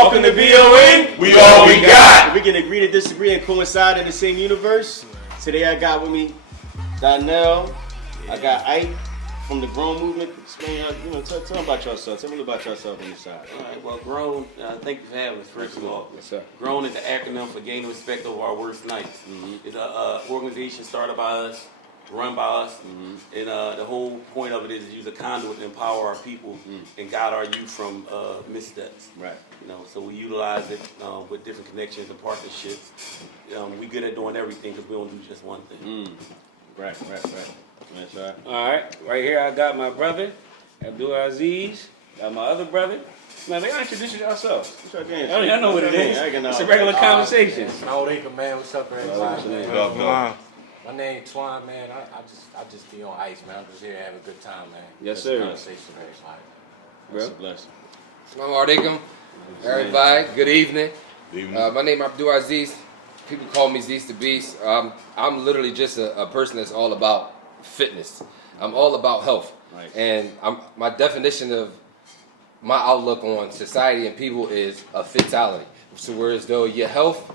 Welcome to B.O.E. We all we got. We can agree to disagree and coincide in the same universe. Today I got with me Donnell. I got Ike from the Grown Movement. Tell them about yourself. Tell me about yourself on the side. All right, well, Grown, thank you for having us, first of all. Yes, sir. Grown is the acronym for Gaining Respect Over Our Worst Nights. It's an organization started by us, run by us, and the whole point of it is to use a conduit to empower our people and guide our youth from missteps. Right. So we utilize it with different connections and partnerships. We good at doing everything because we don't do just one thing. Right. That's right. All right here I got my brother, Abdul Aziz. Got my other brother. Man, they introduce yourselves. What's your name? I know what it is. It's a regular conversation. Old man, what's up, everybody? My name Twan, man. I just be on ice, man. I'm just here to have a good time, man. Yes, sir. Conversation, everybody. That's a blessing. Assalamu alaikum, everybody. Good evening. My name is Abdul Aziz. People call me Zeez the Beast. I'm literally just a person that's all about fitness. I'm all about health. Right. And my definition of my outlook on society and people is a fatality. So whereas though your health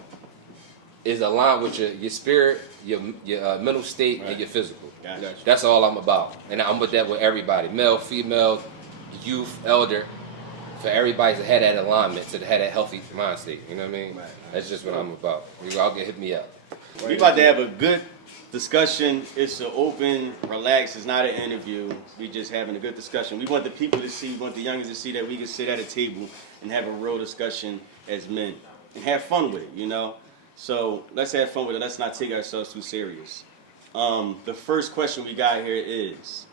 is aligned with your spirit, your mental state, and your physical. Gotcha. That's all I'm about. And I'm with that with everybody. Male, female, youth, elder. For everybody to have that alignment, to have that healthy mind state. You know what I mean? Right. That's just what I'm about. You all get hit me up. We about to have a good discussion. It's an open, relaxed. It's not an interview. We just having a good discussion. We want the people to see, we want the youngins to see that we can sit at a table and have a real discussion as men and have fun with it, So let's have fun with it. Let's not take ourselves too serious. The first question we got here is,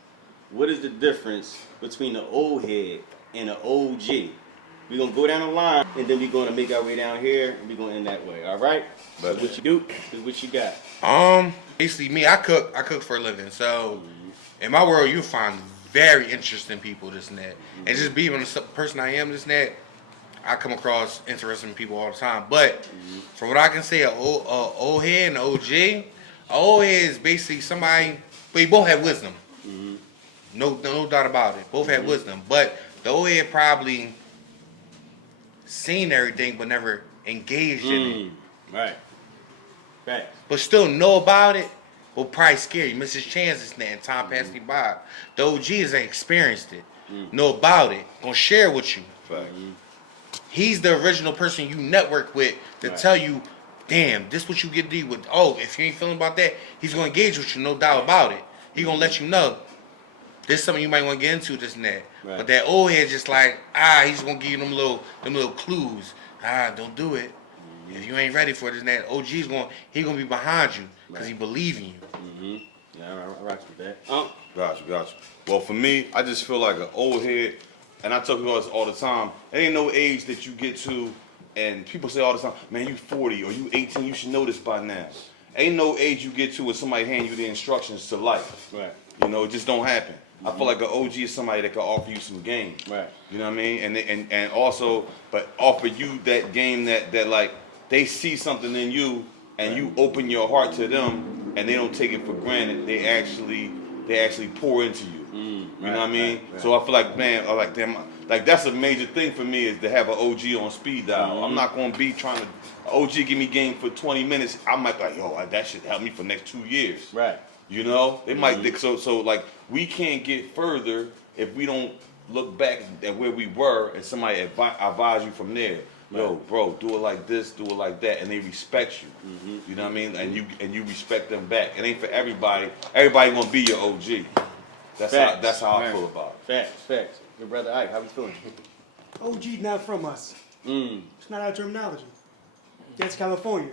what is the difference between an old head and an OG? We're going to go down the line, and then we're going to make our way down here, and we're going to end that way, all right? So what you do is what you got. Basically me, I cook for a living. So in my world, you find very interesting people, this and that. And just being the person I am, this and that, I come across interesting people all the time. But from what I can say, an old head and an OG, an old head is basically somebody, but they both have wisdom. No doubt about it. Both have wisdom. But the old head probably seen everything but never engaged in it. Right. Facts. But still know about it will probably scare you. Miss his chances now and time passed me by. The OGs ain't experienced it. Know about it. Gonna share with you. He's the original person you network with to tell you, damn, this what you get to do with. Oh, if you ain't feeling about that, he's gonna engage with you, no doubt about it. He gonna let you know. This something you might want to get into, this and that. Right. But that old head just like, he's gonna give you them little clues. Don't do it. If you ain't ready for it, this and that. OG's he gonna be behind you because he believe in you. Yeah, I rock with that. Gotcha. Well, for me, I just feel like an old head, and I tell people this all the time. There ain't no age that you get to, and people say all the time, man, you 40 or you 18, you should know this by now. Ain't no age you get to where somebody hand you the instructions to life. Right. It just don't happen. I feel like an OG is somebody that can offer you some game. Right. You know what I mean? And also, but offer you that game that like they see something in you and you open your heart to them and they don't take it for granted. They actually pour into you. You know what I mean? Right. So I feel like, man, I like damn, like that's a major thing for me is to have an OG on speed dial. I'm not gonna be trying to OG give me game for 20 minutes. I might be like, yo, that should help me for the next 2 years. Right. They might think so like we can't get further if we don't look back at where we were and somebody advise you from there. Yo, bro, do it like this, do it like that, and they respect you. You know what I mean? And you respect them back. It ain't for everybody. Everybody gonna be your OG. That's how I feel about it. Facts. Your brother Ike, how you feeling? OG not from us. It's not our terminology. That's California,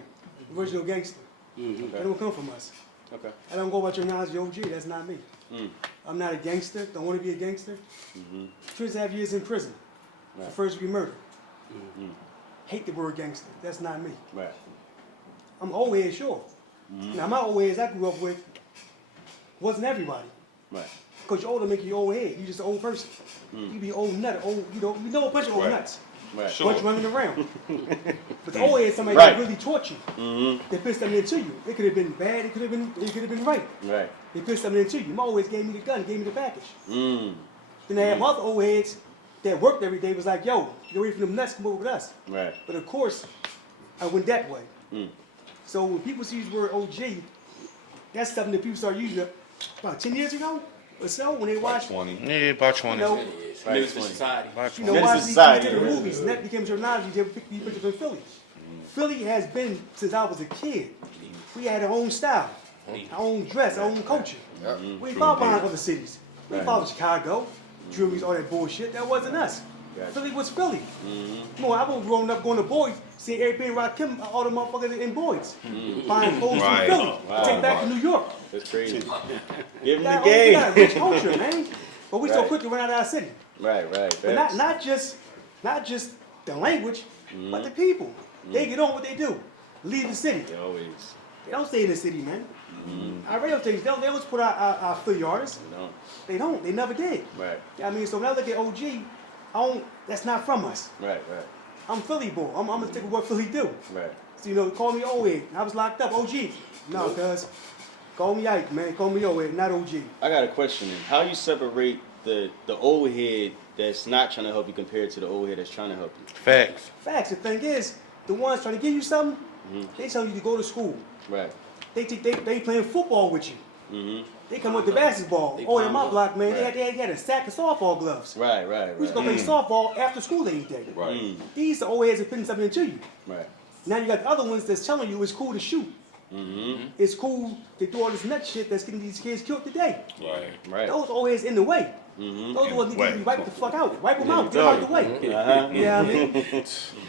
original gangster. They don't come from us. Okay. I don't go by terminology OG, that's not me. I'm not a gangster, don't want to be a gangster. 2.5 years in prison for first degree murder. Hate the word gangster, that's not me. Right. I'm old head, sure. Now my old heads I grew up with wasn't everybody. Right. Because you're older make you old head, you just an old person. You be old nut, you know a bunch of old nuts. Right. Sure. Bunch running around. But the old head somebody that really taught you. They put something into you. It could have been bad, it could have been right. Right. They put something into you. My old heads gave me the gun, gave me the package. Then I have other old heads that worked every day was like, yo, get away from them nuts, come over with us. Right. But of course, I went that way. Mm. So when people see the word OG, that's something that people started using about 10 years ago or so when they watched, 20. Yeah, about 20. you know, Minister society. About you 20. know, watching these Society, different right. movies, and that became terminology. They would pick these pictures in Philly. Philly has been since I was a kid. We had our own style, our own dress, our own culture. We ain't followed behind other cities. We Right. followed Chicago, Drewry's, all that bullshit. That wasn't us. Gotcha. Philly was Philly. Come on, I was growing up going to Boyd's, seeing everything Rakim, all the motherfuckers in Boyd's, buying clothes Right. from Philly, Wow. take back to New York. That's crazy. Give him We the got game. a rich culture, man. But we so Right. quick to run out of our city. Right. But Facts. not just the language, but the people. They get on what they do. Leave the city. They always. They don't stay in the city, man. Our radio stations, they always put our Philly artists. You know. They don't. They never did. Right. I mean, so when I look at OG, that's not from us. Right. I'm Philly boy. I'm gonna take what Philly do. Right. So, you know, call me O-Head. I was locked up. OG. No, cuz. Call me Ike, man. Call me O-Head, not OG. I got a question. Then. How you separate the old head that's not trying to help you compared to the old head that's trying to help you? Facts. Facts. The thing is, the ones trying to give you something, they tell you to go to school. Right. They playing football with you. Mm-hmm. They come with the basketball. They Oh, in my palm block, man, Right. they had a sack of softball gloves. Right. We used to go play softball after school every day. Right. Mm. These are old heads that putting something into you. Right. Now you got the other ones that's telling you it's cool to shoot. Mm-hmm. It's cool to do all this nut shit that's getting these kids killed today. Right. Those old heads in the way. Mm-hmm. Those ones need to be wiped the fuck out. Wipe them out. Get them tell out the way. Uh-huh. Yeah, I mean,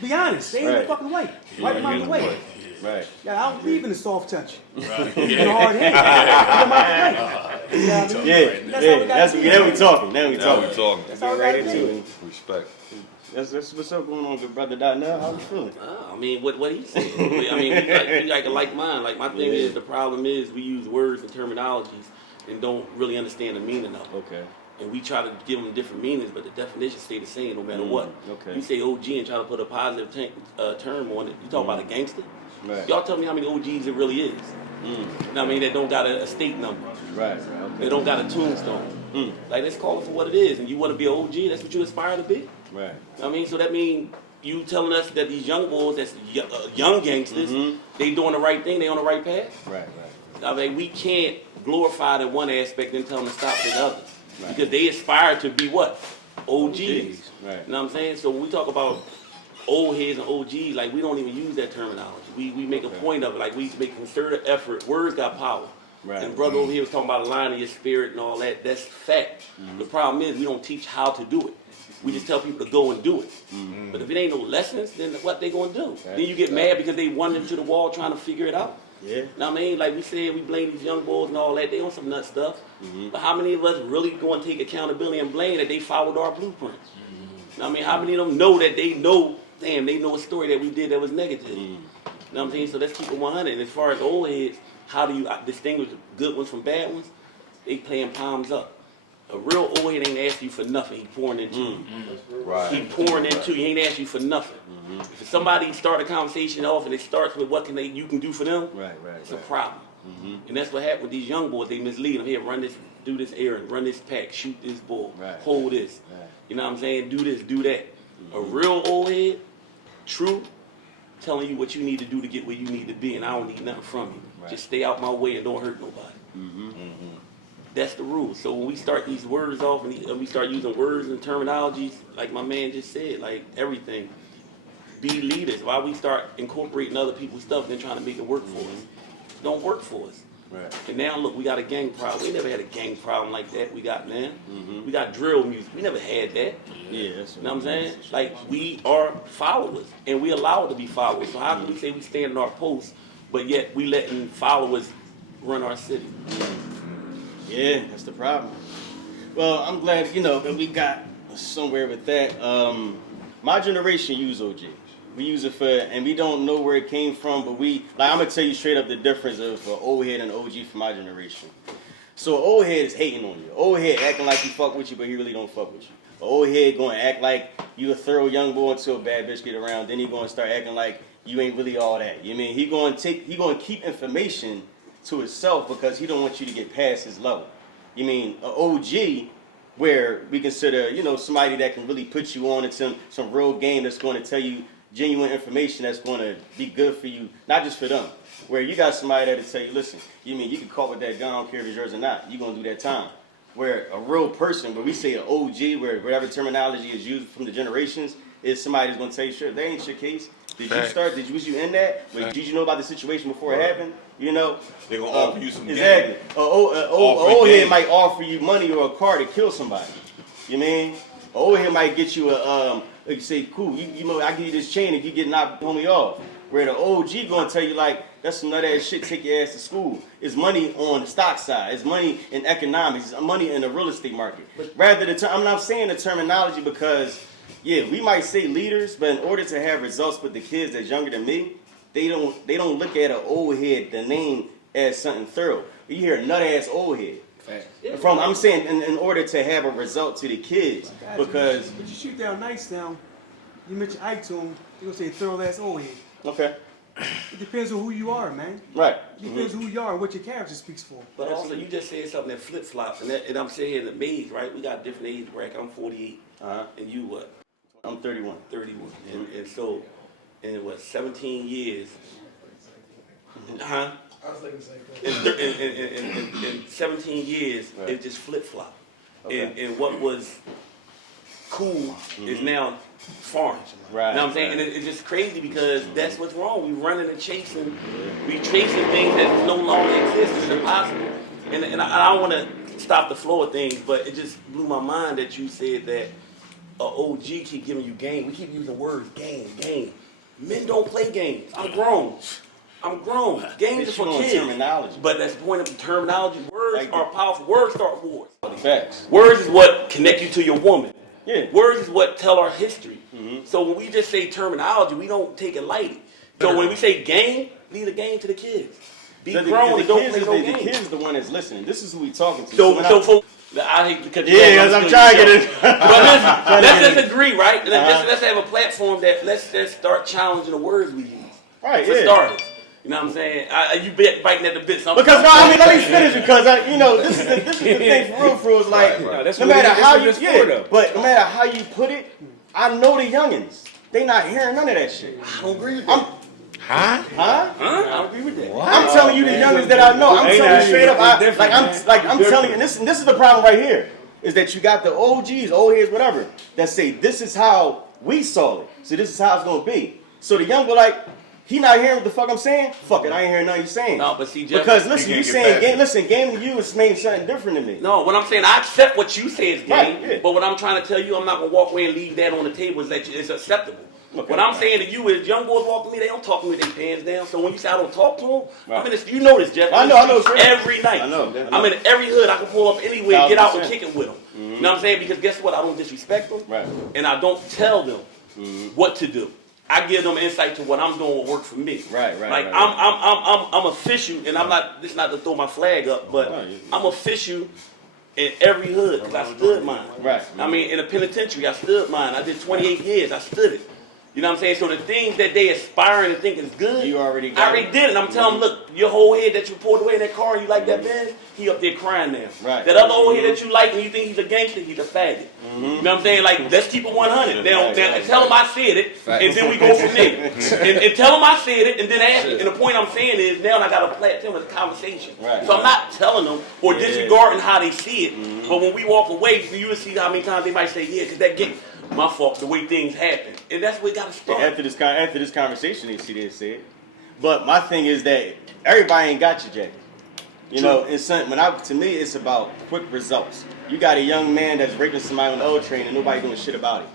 be honest. They ain't in Right. the fucking way. Wipe them out the way. Right. Yeah, I don't believe in the soft touch. The hard hit. Get them out the way. Yeah, I mean, Yeah. that's how we gotta be. Now we talking. Now we Now talking. we talking. That's how we Right gotta into be. it. Respect. That's what's up going on, good brother Donnell. How you feeling? I mean, what he said. I mean, we like mine. Like, my thing Yeah. is, the problem is we use words and terminologies and don't really understand the meaning of it. Okay. And we try to give them different meanings, but the definitions stay the same no matter what. Okay. You say OG and try to put a positive term on it. You talk about a gangster. Right. Y'all tell me how many OGs it really is. You know what I mean? That don't got a state number. Right. Okay. They don't got a tombstone. Like, let's call it for what it is. And you want to be an OG, that's what you aspire to be. Right. I mean, so that means you telling us that these young boys, that's young gangsters, they doing the right thing, they on the right path. Right. I mean, we can't glorify the one aspect and tell them to stop the other. Right. Because they aspire to be what? OGs. Right. You know what I'm saying? So when we talk about old heads and OGs, like, we don't even use that terminology. We make a point of it. Like, we make concerted effort. Words got power. Right. And brother over here was talking about aligning your spirit and all that. That's fact. The problem is we don't teach how to do it. We just tell people to go and do it. But if it ain't no lessons, then what they gonna do? Then you get mad because they run into the wall trying to figure it out. Yeah. You know what I mean? Like we said, we blame these young boys and all that. They on some nut stuff. But how many of us really going to take accountability and blame that they followed our blueprints? You know what I mean? How many of them know that they know, damn, they know a story that we did that was negative? You know what I'm saying? So let's keep it 100. And as far as old heads, how do you distinguish the good ones from bad ones? They playing palms up. A real old head ain't ask you for nothing. He pouring into you. Right. He pouring into you. He ain't ask you for nothing. If somebody start a conversation off and it starts with what you can do for them, Right. it's a problem. And that's what happened with these young boys. They mislead them. Here, run this, do this errand, run this pack, shoot this bull, Right. hold this. Right. You know what I'm saying? Do this, do that. A real old head, true, telling you what you need to do to get where you need to be, and I don't need nothing from you. Right. Just stay out my way and don't hurt nobody. That's the rule. So when we start these words off and we start using words and terminologies, like my man just said, like everything, be leaders. Why we start incorporating other people's stuff and trying to make it work for us? It don't work for us. Right. And now look, we got a gang problem. We never had a gang problem like that we got now. We got drill music. We never had that. Yeah. That's You know what I'm saying? Like, we are followers, and we allowed to be followers. So how can we say we stand in our post, but yet we letting followers run our city? Yeah, that's the problem. Well, I'm glad, that we got somewhere with that. My generation use OG. We use it and we don't know where it came from, but I'm going to tell you straight up the difference of old head and OG for my generation. So old head is hating on you. Old head acting like he fuck with you, but he really don't fuck with you. An old head going to act like you a thorough young boy until a bad bitch get around, then he going to start acting like you ain't really all that. You mean he going to keep information to himself because he don't want you to get past his level. You mean an OG where we consider, you know, somebody that can really put you on into some real game that's going to tell you genuine information that's going to be good for you, not just for them. Where you got somebody that'll tell you, listen, you can caught with that gun, I don't care if it's yours or not, you're going to do that time. Where a real person, where we say an OG, where whatever terminology is used from the generations, is somebody that's going to tell you, sure, that ain't your case. Was you in that? Did you know about the situation before it happened? You know? They're going to offer you some exactly. game. Old head might offer you money or a car to kill somebody. You mean? Old head might get you you say, cool, you know, I give you this chain if you get knocked homie off. Where the OG gonna tell you like, that's some nut ass shit, take your ass to school. It's money on the stock side. It's money in economics. It's money in the real estate market. I'm not saying the terminology because, yeah, we might say leaders, but in order to have results with the kids that's younger than me, they don't look at an old head, the name, as something thorough. You hear a nut ass old head. I'm saying in order to have a result to the kids, because But you shoot down nice now. You mention Ike to him, they're gonna say thorough ass old head. okay, It depends on who you are, man. right. It depends who you are and what your character speaks for. But also, you just said something that flip flops, and I'm saying the age, right? We got different age bracket. I'm 48, and you what? I'm 31. 31, and so, in what 17 years? Huh? I was thinking the same thing. In 17 years, Right. it just flip flop, Okay. and what was cool is now foreign. Right, You know what I'm saying? right. And it's just crazy because that's what's wrong. We running and chasing, we chasing things that no longer exist. It's impossible. And I don't want to stop the flow of things, but it just blew my mind that you said that a OG keep giving you game. We keep using words, game. Men don't play games. I'm grown. Games are for kids. Terminology. But that's the point of the terminology. Words Like- are powerful. Words start wars. Facts. Words is what connect you to your woman. Yeah. Words is what tell our history. So when we just say terminology, we don't take it lightly. So when we say game, leave the game to the kids. Be grown and don't play no The games. kids is the one that's listening. This is who we talking to. I hate to cut you Yeah, off. because I'm trying to get it. But listen, let's just agree, right? Let's have a platform that let's just start challenging the words we use. Right, For yeah. starters. You know what I'm saying? You biting at the bit. So Because no, I mean, let me finish because this is the thing for real. Is like Right. That's no what matter it is. how That's you what it's for, though. but no matter how you put it, I know the youngins. They not hearing none of that shit. I don't agree with that. Huh? Huh? I don't agree with that. I'm telling you the youngins that I know. I'm Ain't telling you that straight up. I'm different, telling you, and this is the problem right here. Is that you got the OGs, old heads, whatever, that say this is how we saw it. So this is how it's gonna be. So the young boy like, he not hearing what the fuck I'm saying? Fuck it, I ain't hearing nothing you saying. No, but see, Jeff, because listen, you you can't saying get game. past Listen, game to you is meaning something different to me. No, what I'm saying, I accept what you say is game, Right, yeah. but what I'm trying to tell you, I'm not gonna walk away and leave that on the table is that it's acceptable. Okay. What I'm saying to you is, young boys walk to me, they don't talk to me with their pants down. So when you say I don't talk to them, Right. you know this, Jeff. I know, sure. Every night. I know. I'm in every hood. I can pull up anywhere, get out and 1,000%. kick it with them. You know what I'm saying? Because guess what? I don't disrespect them, Right. and I don't tell them what to do. I give them insight to what I'm doing, what work for me. Right. Like right. I'm official, and I'm not. This is not to throw my flag up, but No, you- I'm official in every hood because I stood mine. Right. I mean, in the penitentiary, I stood mine. I did 28 years. I stood it. You know what I'm saying? So the things that they aspiring and think is good, You already got I already did it. I'm telling them, look, your whole head that you pulled away in that car and you like that Benz, he up there crying now. Right. That other old head that you like and you think he's a gangster, he's a faggot. You know what I'm saying? Like, let's keep it 100. Now, tell him I said it, and then we go from there. and tell him I said it, and then ask me. And the point I'm saying is, now I got to platform with a conversation. Right. So I'm not telling them or disregarding how they see it, but when we walk away, you will see how many times they might say, yeah, because that get my fault, the way things happen. And that's where we got to start. After this conversation, they see they said. But my thing is that everybody ain't got your jacket. You know, it's something, to me, it's about quick results. You got a young man that's raping somebody on the L train and nobody doing shit about it.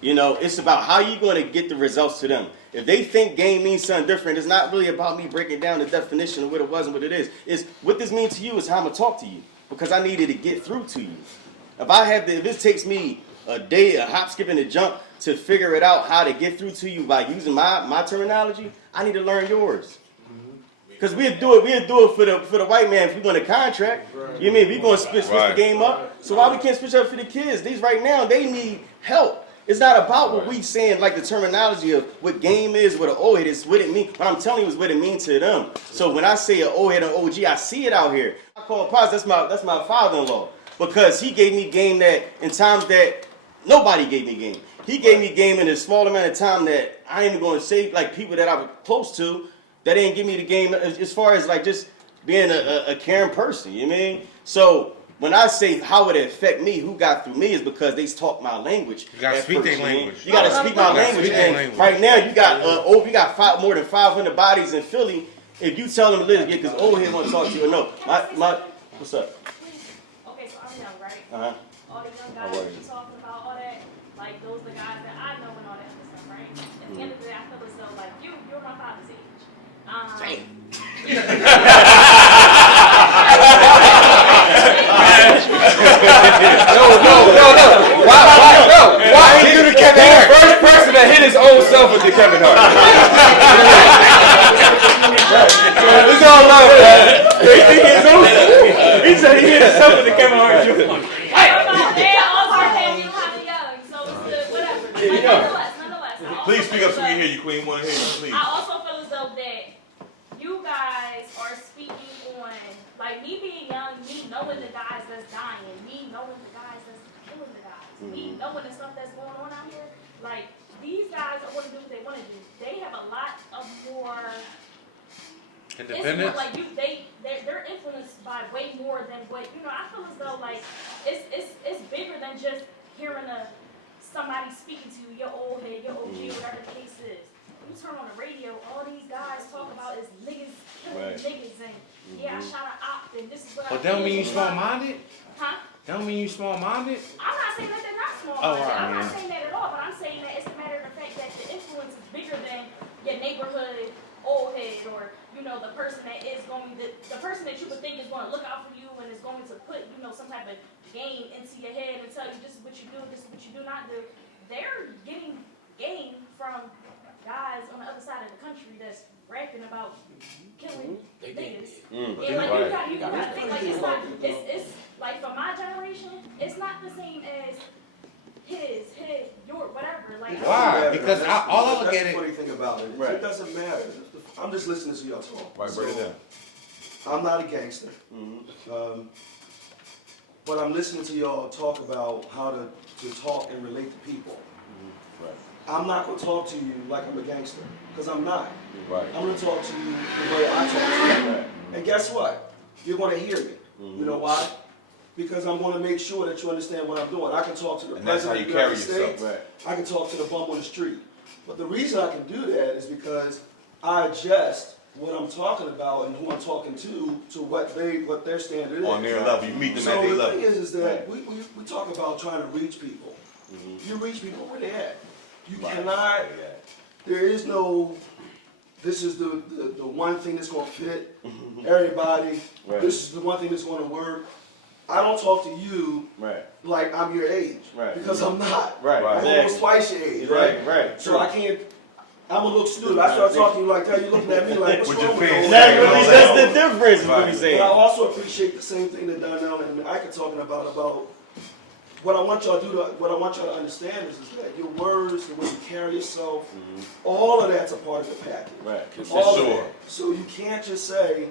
You know, it's about how you going to get the results to them. If they think game means something different, it's not really about me breaking down the definition of what it was and what it is. It's what this means to you is how I'm going to talk to you. Because I needed to get through to you. If this takes me a day, a hop, skip, and a jump to figure it out how to get through to you by using my terminology, I need to learn yours. Because we'll do it for the white man if we're going to contract. Right. You mean we're going to switch the game up? So why we can't switch up for the kids? These right now, they need help. It's not about what we saying, like the terminology of what game is, what an old head is, what it means. What I'm telling you is what it means to them. So when I say an old head or OG, I see it out here. I call Pops, that's my father-in-law. because he gave me game that in times that nobody gave me game. He gave me game in a small amount of time that I ain't even going to say, like, people that I was close to that didn't give me the game as far as, like, just being a caring person, you know what I mean? So when I say how it affect me, who got through me, is because they talk my language. You gotta speak their language. You gotta speak my language. And right now, you got more than 500 bodies in Philly. If you tell them, listen, because old head want to talk to you or no. What's up? Okay, so I'm young, right? Uh-huh. All the young guys that you talking about, all that, like those are the guys that I know and all that other stuff, right? At the end of the day, I feel as though like you're my father's age. No. Why? He the first person that hit his own self with the Kevin Hart. It's all love, man. He said he hit himself with the Kevin Hart joke. They all are kind of young, so it's whatever. Like, nonetheless. Please speak up so we can hear you, Queen. Want to hear you, please. I also feel as though that you guys are speaking on, like me being young, me knowing the guys that's dying, me knowing the guys that's killing the guys, me knowing the stuff that's going on out here. Like, these guys are going to do what they want to do. They have a lot of more Independence? like they're influenced by way more than what I feel as though like it's bigger than just hearing somebody speaking to you, your old head, your OG, whatever the case is. You turn on the radio, all these guys talk about is niggas killing niggas and I shot an op and this is what I But that don't mean you small-minded? Huh? That don't mean you small-minded? I'm not saying that they're not small. I'm not saying that at all, but I'm saying that it's a matter of the fact that the influence is bigger than your neighborhood old head or the person that is going the person that you would think is going to look out for you and is going to put some type of game into your head and tell you this is what you do, this is what you do not do. They're getting game from guys on the other side of the country that's rapping about killing niggas. And like you gotta think like it's like for my generation, it's not the same as his, your, whatever. Like Why? Because all I look at That's it. the funny thing about it. It doesn't matter. I'm just listening to y'all talk. Right, break it down. I'm not a gangster. But I'm listening to y'all talk about how to talk and relate to people. Right. I'm not going to talk to you like I'm a gangster, because I'm not. Right. I'm going to talk to you the way I talk to you. Right. And guess what? You're going to hear me. You know why? Because I'm going to make sure that you understand what I'm doing. I can talk to the president of the United States. Right. I can talk to the bum on the street. But the reason I can do that is because I adjust what I'm talking about and who I'm talking to what their standard is. On their level, you meet them at their level. So the thing is that we talk about trying to reach people. You reach people where they at. You cannot. There is no. This is the one thing that's going to fit everybody. This is the one thing that's going to work. I don't talk to you like I'm your age because I'm not. I'm almost twice your age. Right. So I can't. I'm a little stupid. I start talking to you like that. You're looking at me like, what's wrong with you? That's the difference, is what he's saying. But I also appreciate the same thing that Donnell and Ike are talking about what I want y'all to do. What I want y'all to understand is that your words, the way you carry yourself, all of that's a part of the package. Right. All of that. So you can't just say,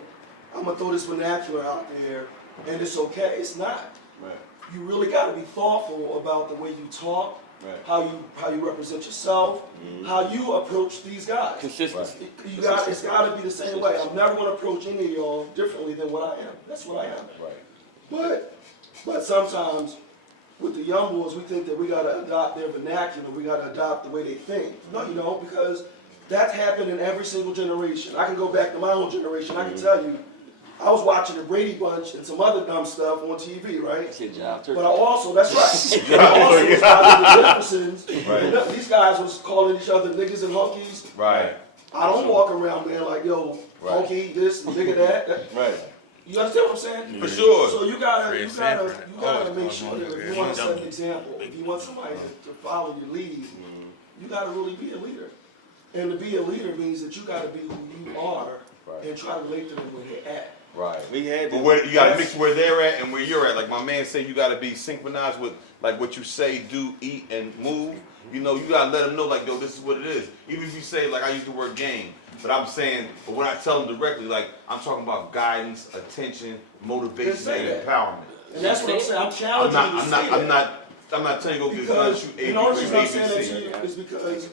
I'm gonna throw this vernacular out there and it's okay. It's not. Right. You really got to be thoughtful about the way you talk. How you represent yourself, how you approach these guys. Consistency. It's got to be the same way. I'm never going to approach any of y'all differently than what I am. That's what I am. But sometimes with the young boys, we think that we got to adopt their vernacular. We got to adopt the way they think. No, because that's happened in every single generation. I can go back to my own generation. I can tell you, I was watching the Brady Bunch and some other dumb stuff on TV, right? But I also, that's right. I also was watching the Jeffersons. These guys was calling each other niggas and hunkies. Right. I don't walk around, man, like, yo, hunky, this, nigga, that. Right. You understand what I'm saying? For sure. So you gotta make sure that if you want to set an example, if you want somebody to follow your lead, you gotta really be a leader. And to be a leader means that you gotta be who you are and try to relate to them where they're at. Right. But where you gotta mix where they're at and where you're at. Like my man said, you gotta be synchronized with like what you say, do, eat, and move. You gotta let them know like, yo, this is what it is. Even if you say like I use the word game, but I'm saying, but when I tell them directly, like I'm talking about guidance, attention, motivation, and empowerment. And that's what I'm saying. I'm challenging you to say that. I'm not telling you go get Because, guns, shoot and the only reason I'm saying that to you is because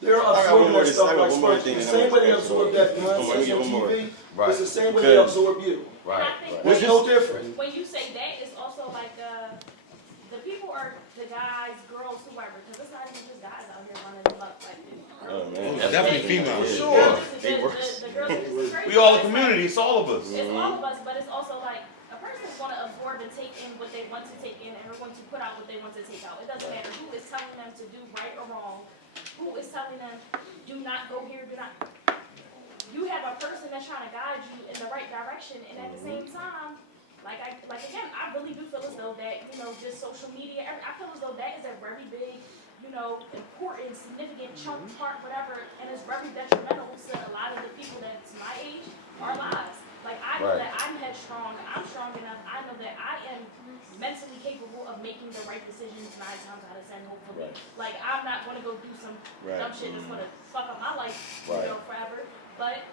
they're absorbing that stuff like sponge. The same way they absorb that nonsense on TV, it's the same way they absorb you. Right. There's no difference. When you say that, it's also like the people are the guys, girls, whoever, because it's not even just guys out here running them up like this. Oh, man. Definitely female. Sure. The girls, it's crazy. We all a community, it's all of us. It's all of us, but it's also like a person's going to absorb and take in what they want to take in, and they're going to put out what they want to take out. It doesn't matter who is telling them to do right or wrong, who is telling them do not go here, do not. You have a person that's trying to guide you in the right direction, and at the same time, like again, I really do feel as though that, you know, just social media, I feel as though that is a very big, you know, important, significant chunk part, whatever, and it's very detrimental to a lot of the people that's my age, our lives. Like, I know that I'm headstrong, I'm strong enough, I know that I am mentally capable of making the right decisions 9 times out of 10, hopefully. Like, I'm not gonna go do some dumb shit that's gonna fuck up my life, you know, forever. But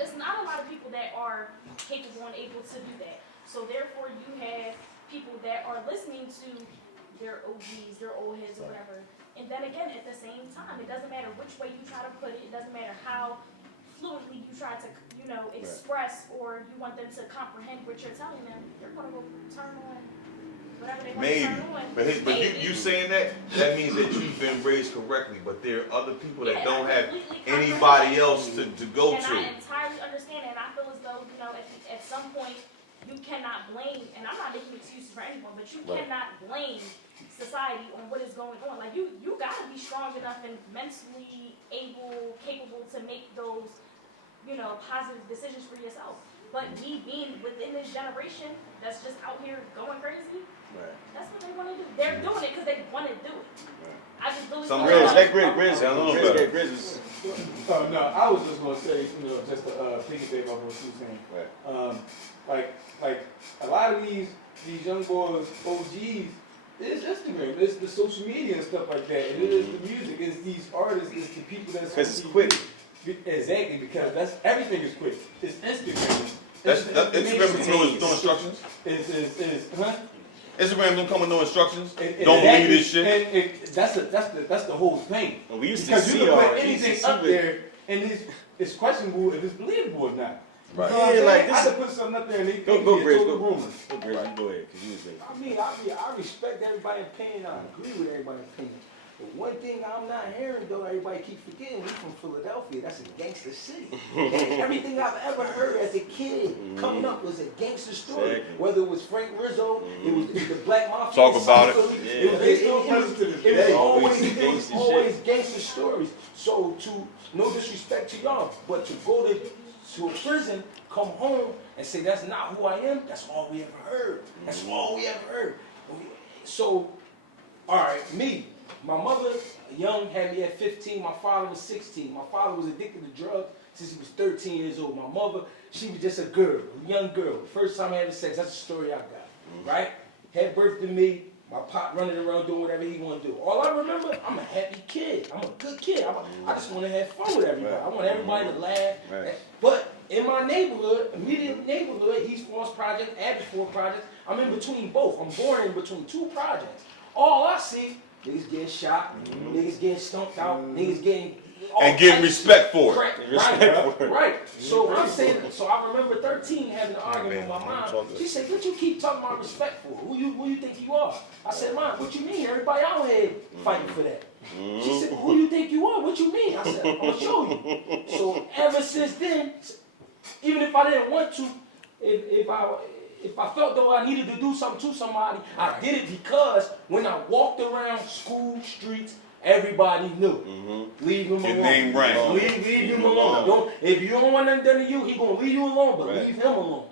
there's not a lot of people that are capable and able to do that. So therefore, you have people that are listening to their OGs, their old heads, or whatever. And then again, at the same time, it doesn't matter which way you try to put it. It doesn't matter how fluently you try to, you know, express or you want them to comprehend what you're telling them. They're gonna go turn on whatever they want to turn on. But you saying that means that you've been raised correctly. But there are other people that don't have anybody else to go and to. I entirely understand, and I feel as though, you know, at some point, you cannot blame, and I'm not making excuses for anyone, but you cannot blame society on what is going on. Like, you gotta be strong enough and mentally capable to make those, you know, positive decisions for yourself. But me being within this generation that's just out here going crazy, that's what they want to do. They're doing it because they want to do it. I just really No, I was just gonna say, you know, just to piggyback off what you were saying. Like a lot of these young boys, OGs, it's Instagram, it's the social media and stuff like that. It is the music, it's these artists, it's the people that's because it's quick. Exactly, because everything is quick. It's Instagram. Instagram doesn't know no instructions. Instagram don't come with no instructions. Don't believe this shit. And that's the whole thing. And we used to Because see you can put anything up there, and it's questionable if it's believable or not. Right. You know what I'm Yeah, saying? like I could put something up there and they go rumors. Grizz, you go ahead, because you was there. I respect everybody's opinion. I agree with everybody's opinion. But one thing I'm not hearing, though, everybody keep forgetting, we from Philadelphia. That's a gangster city. And everything I've ever heard as a kid coming up was a gangster story. Exactly. Whether it was Frank Rizzo, it was the Black Mafia. Talk about it. It was always gangster stories. So, no disrespect to y'all, but to go to a prison, come home, and say that's not who I am, that's all we ever heard. That's all we ever heard. So, all right, me, my mother, young, had me at 15. My father was 16. My father was addicted to drugs since he was 13 years old. My mother, she was just a girl, a young girl. First time having sex, that's the story I got, right? Had birth to me. My pop running around doing whatever he want to do. All I remember, I'm a happy kid. I'm a good kid. I just want to have fun with everybody. I want everybody to laugh. Right. But in my neighborhood, immediate neighborhood, East Falls Project, Abbeyford Project, I'm in between both. I'm born in between two projects. All I see, niggas getting shot, niggas getting stumped out, niggas getting... And getting respect for it. Right. So I'm saying, so I remember 13 having an argument with my mom. She said, what you keep talking about respect for? Who you think you are? I said, Mom, what you mean? Everybody out here fighting for that. She said, who you think you are? What you mean? I said, I'm gonna show you. So ever since then, even if I didn't want to, if I felt though I needed to do something to somebody, I did it because when I walked around school streets, everybody knew. Leave him alone. Your name rang. Leave him alone. If you don't want nothing done to you, he gonna leave you alone, but leave him alone.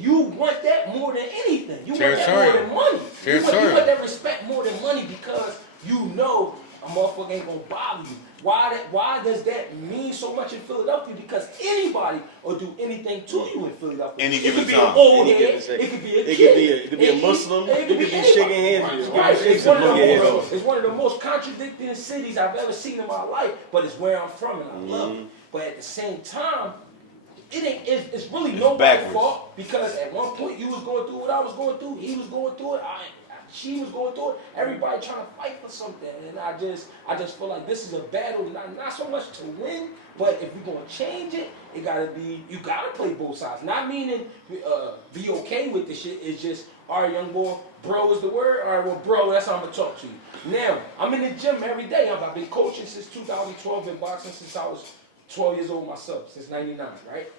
You want that more than anything. You want that more than money. You want that respect more than money because you know a motherfucker ain't gonna bother you. Why does that mean so much in Philadelphia? Because anybody will do anything to you in Philadelphia. Any given it could time. be an old head, It it could be a kid. It could be a Muslim. It could be shaking hands. Right. It's one of the most contradicting cities I've ever seen in my life, but it's where I'm from and I love it. But at the same time, It's really nobody's backwards. fault because at one point you was going through what I was going through, he was going through it, she was going through it. Everybody trying to fight for something, and I just feel like this is a battle, not so much to win, but if we're gonna change it, it gotta be you gotta play both sides. Not meaning be okay with the shit. It's just all right, young boy, bro is the word. All right, well, bro, that's how I'm gonna talk to you. Now I'm in the gym every day. I've been coaching since 2012, been boxing since I was 12 years old myself, since '99, right?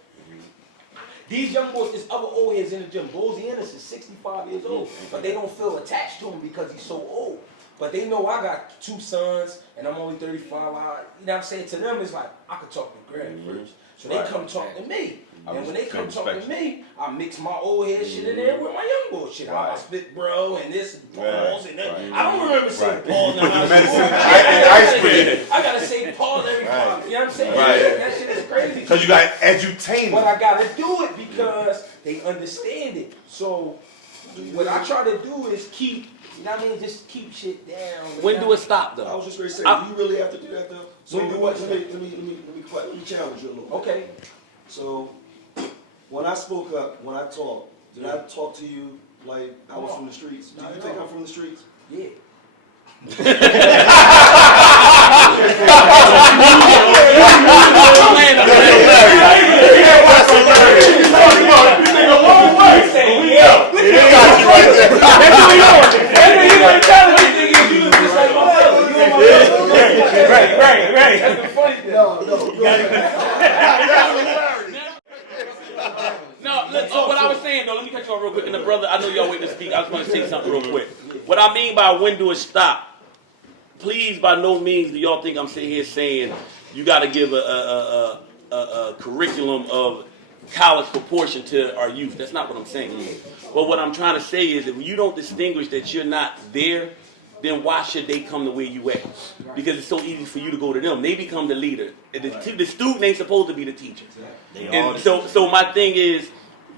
These young boys, there's other old heads in the gym. Bozy Ennis is 65 years old, but they don't feel attached to him because he's so old. But they know I got 2 sons, and I'm only 35. You know what I'm saying? To them, it's like, I could talk to Greg first. So they come talk to me. And when they come talk to me, I mix my old head shit in there with my young boy shit. I spit bro and this and pause and that. I don't remember saying pause now. I gotta say pause every time. You know what I'm saying? That shit is crazy. Because you got edutainment. But I gotta do it because they understand it. So what I try to do is keep, you know what I mean, just keep shit down. When do it stop though? I was just going to say, do you really have to do that though? So let me challenge you a little. Okay. So when I spoke up, when I talked, did I talk to you like I was from the streets? Do you think I'm from the streets? Yeah. No, what I was saying though, let me cut you off real quick. And the brother, I know y'all waiting to speak. I just want to say something real quick. What I mean by when do it stop? Please, by no means do y'all think I'm sitting here saying you got to give a curriculum of college proportion to our youth. That's not what I'm saying. But what I'm trying to say is if you don't distinguish that you're not there, then why should they come to where you at? Because it's so easy for you to go to them. They become the leader. The student ain't supposed to be the teacher. And so my thing is,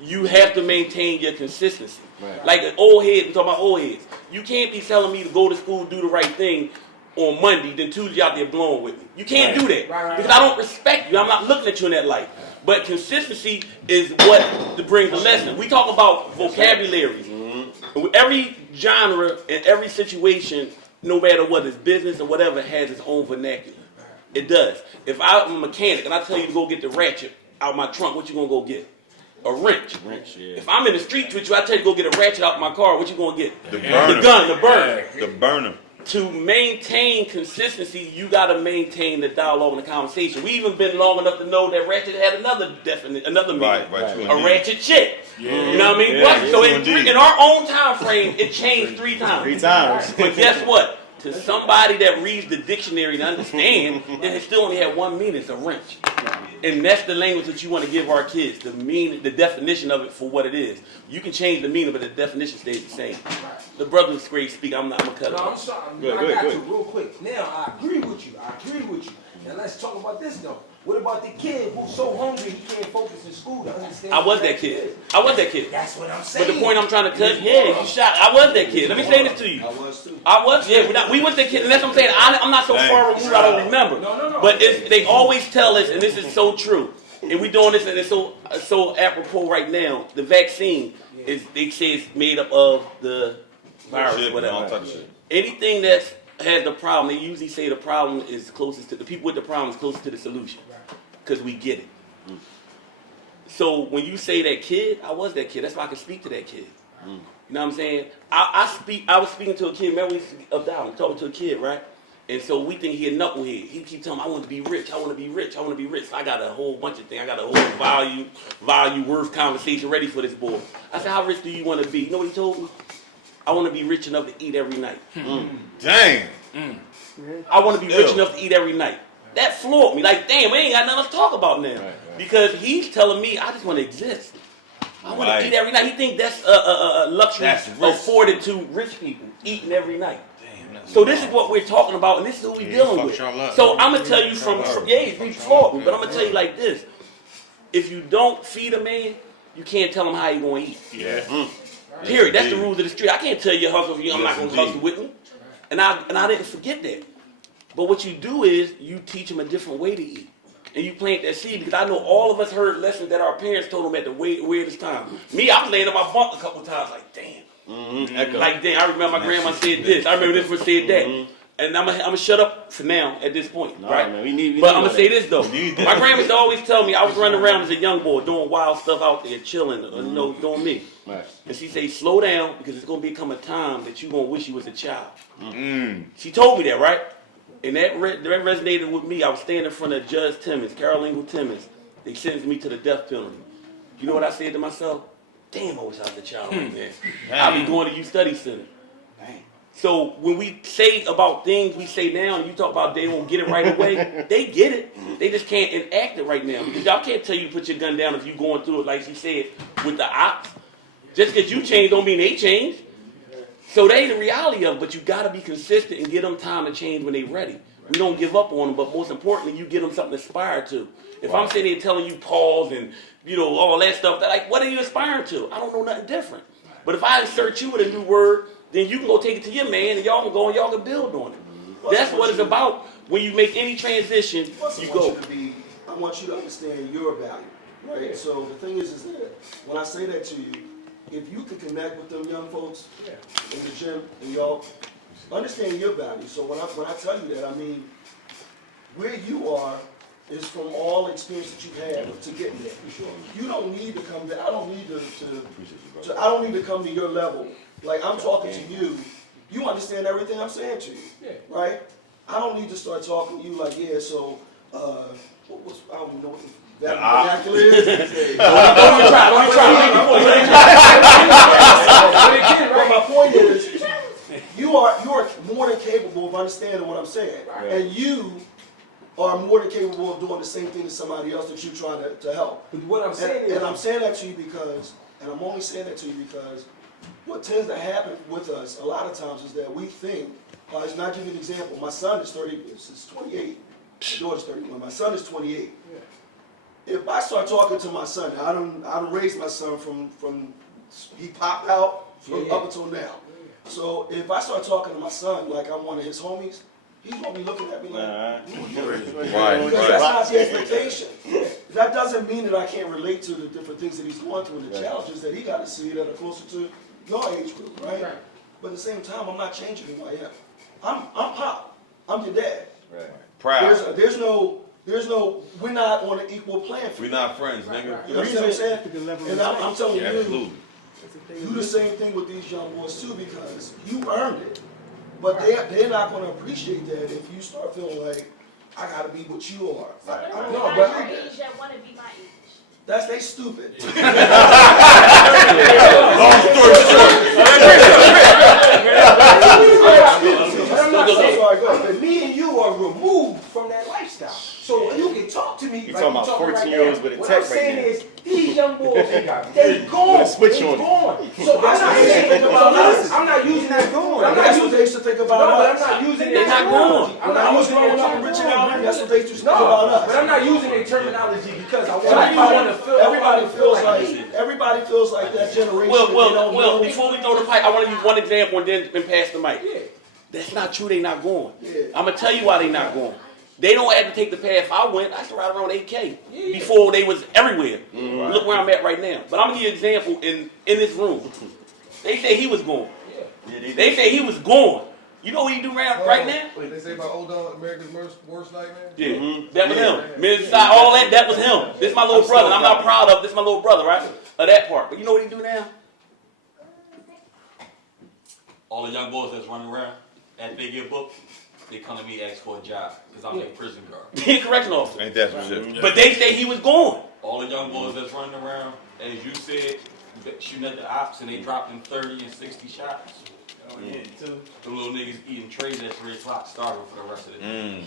you have to maintain your consistency. Right. Like an old head, we talking about old heads. You can't be telling me to go to school, do the right thing on Monday, then Tuesday out there blowing with me. You can't do that. Because I don't respect you. I'm not looking at you in that light. But consistency is what brings the lesson. We talk about vocabulary. Every genre and every situation, no matter what, it's business or whatever, has its own vernacular. It does. If I'm a mechanic and I tell you to go get the ratchet out my trunk, what you gonna go get? A wrench. Yeah. If I'm in the streets with you, I tell you to go get a ratchet out my car, what you gonna get? The burner. The gun, the burner. The burner. To maintain consistency, you gotta maintain the dialogue and the conversation. We even been long enough to know that ratchet had another meaning. Right. A ratchet chick. Yeah. You know what I mean? Yeah. So in our own time frame, it changed 3 times. 3 times. But guess what? To somebody that reads the dictionary and understand, it still only had one meaning, it's a wrench. And that's the language that you want to give our kids, the meaning, the definition of it for what it is. You can change the meaning, but the definition stays the same. The brother was great speaking, I'm going to cut it off. I'm sorry, I got you real quick. Now, I agree with you. Now, let's talk about this, though. What about the kid who's so hungry he can't focus in school to understand? I was that kid. That's what I'm saying. But the point I'm trying to cut, you shot. I was that kid. Let me say this to you. I was too. We was that kid, and that's what I'm saying. I'm not so far removed, I don't remember. No. But they always tell us, and this is so true, and we doing this, and it's so apropos right now. The vaccine they say it's made up of the virus, whatever. Anything that's has the problem, they usually say the problem is closest to the people with the problem is closest to the solution, because we get it. So when you say that kid, I was that kid. That's why I can speak to that kid. You know what I'm saying? I was speaking to a kid. Remember, we used to be up down talking to a kid, right? And so we think he a knucklehead. He keep telling me, I want to be rich. I want to be rich. I want to be rich. So I got a whole bunch of things. I got a whole value worth conversation ready for this boy. I said, how rich do you want to be? You know what he told me? I want to be rich enough to eat every night. Dang. I want to be rich enough to eat every night. That floored me. Like, damn, we ain't got nothing to talk about now. Because he's telling me, I just want to exist. I want to eat every night. He think that's a luxury afforded to rich people, eating every night. So this is what we're talking about, and this is who we're dealing with. So I'm going to tell you he floored me, but I'm going to tell you like this. If you don't feed a man, you can't tell him how he's going to eat. Yeah. Period. That's the rules of the street. I can't tell you hustle for you. I'm not going to hustle with me. And I didn't forget that. But what you do is you teach him a different way to eat. and you plant that seed, because I know all of us heard lessons that our parents told them at the weirdest time. Me, I was laying on my bunk a couple times, like, damn. Like, damn, I remember my grandma said this. I remember this one said that. And I'm gonna shut up for now at this point, right? Man, we but I'm gonna say this though. My grandma used to always tell me I was running around as a young boy doing wild stuff out there, chilling, doing me. Right. And she say, slow down, because it's gonna become a time that you gonna wish you was a child. She told me that, right? And that resonated with me. I was standing in front of Judge Timmons, Carol Ingle Timmons. They sentenced me to the death penalty. You know what I said to myself? Damn, I wish I was a child right there. I'll be going to youth study center. So when we say about things we say now, and you talk about they won't get it right away, they get it. They just can't enact it right now. Because y'all can't tell you to put your gun down if you're going through it, like she said, with the ops. Just because you change don't mean they change. So that ain't the reality of it, but you got to be consistent and give them time to change when they're ready. We don't give up on them, but most importantly, you give them something to aspire to. If I'm sitting there telling you pause and, all that stuff, they're like, what are you aspiring to? I don't know nothing different. But if I insert you with a new word, then you can go take it to your man, and y'all can go and y'all can build on it. That's what it's about. When you make any transition, you go. I want you to understand your value, right? Yeah. So the thing is that when I say that to you, if you can connect with them young folks in the gym, and y'all understand your value. So when I tell you that, I mean where you are is from all the experience that you've had to get there. You don't need to come there. I don't need I don't need to come to your level. Like, I'm talking to you. You understand everything I'm saying to you, right? I don't need to start talking to you like, so, I don't even know what the vernacular is. Don't try. But my point is, you are more than capable of understanding what I'm saying. Right. And you are more than capable of doing the same thing to somebody else that you're trying to help. But what I'm saying is... And I'm saying that to you because, and I'm only saying that to you because, what tends to happen with us a lot of times is that we think, it's not giving you an example. My son is 28. My daughter's 31. My son is 28. Yeah. If I start talking to my son, I don't raise my son from he popped out up until now. So if I start talking to my son like I'm one of his homies, he's gonna be looking at me like, because that's not the expectation. That doesn't mean that I can't relate to the different things that he's going through and the challenges that he got to see that are closer to your age group, right? But at the same time, I'm not changing who I am. I'm Pop. I'm your dad. Right. Proud. There's no, we're not on an equal playing field. We're not friends, nigga. You know what I'm saying? And I'm telling you, absolutely. Do the same thing with these young boys too, because you earned it. But they're not going to appreciate that if you start feeling like, I got to be what you are. Right. I don't know, but your age that want to be my age. That's they stupid. Long story short. But me and you are removed from that lifestyle. So you can talk to me. You talking about 14-year-olds with a tech right now. What I'm saying is, these young boys, they gone. Switch on. So I'm not saying about us. I'm not using that going. That's what they used to think about us. I'm not using They're not going. I'm not using it talking Rich and Allen. That's what they used to think about us. But I'm not using their terminology because I want to feel. Everybody feels like that generation. Well, before we throw the pipe, I want to use one example and then pass the mic. Yeah. That's not true. They not going. I'm gonna tell you why they not going. They don't have to take the path I went. I used to ride around 8K before they was everywhere. Right. Look where I'm at right now. But I'm gonna give you an example in this room. They say he was going. They say he was going. You know what he do right now? Wait, they say about old dog America's worst nightmare? Yeah, that was him. All that was him. This is my little brother. I'm not proud of this. Is my little brother, right? Of that part. But you know what he do now? All the young boys that's running around at Big Year Book, they come to me ask for a job because I'm a prison guard. Being correctional officer. Ain't that some shit? But they say he was going. All the young boys that's running around, as you said, shooting at the ops and they dropping 30 and 60 shots. The little niggas eating trays at 3 o'clock, starving for the rest of the day.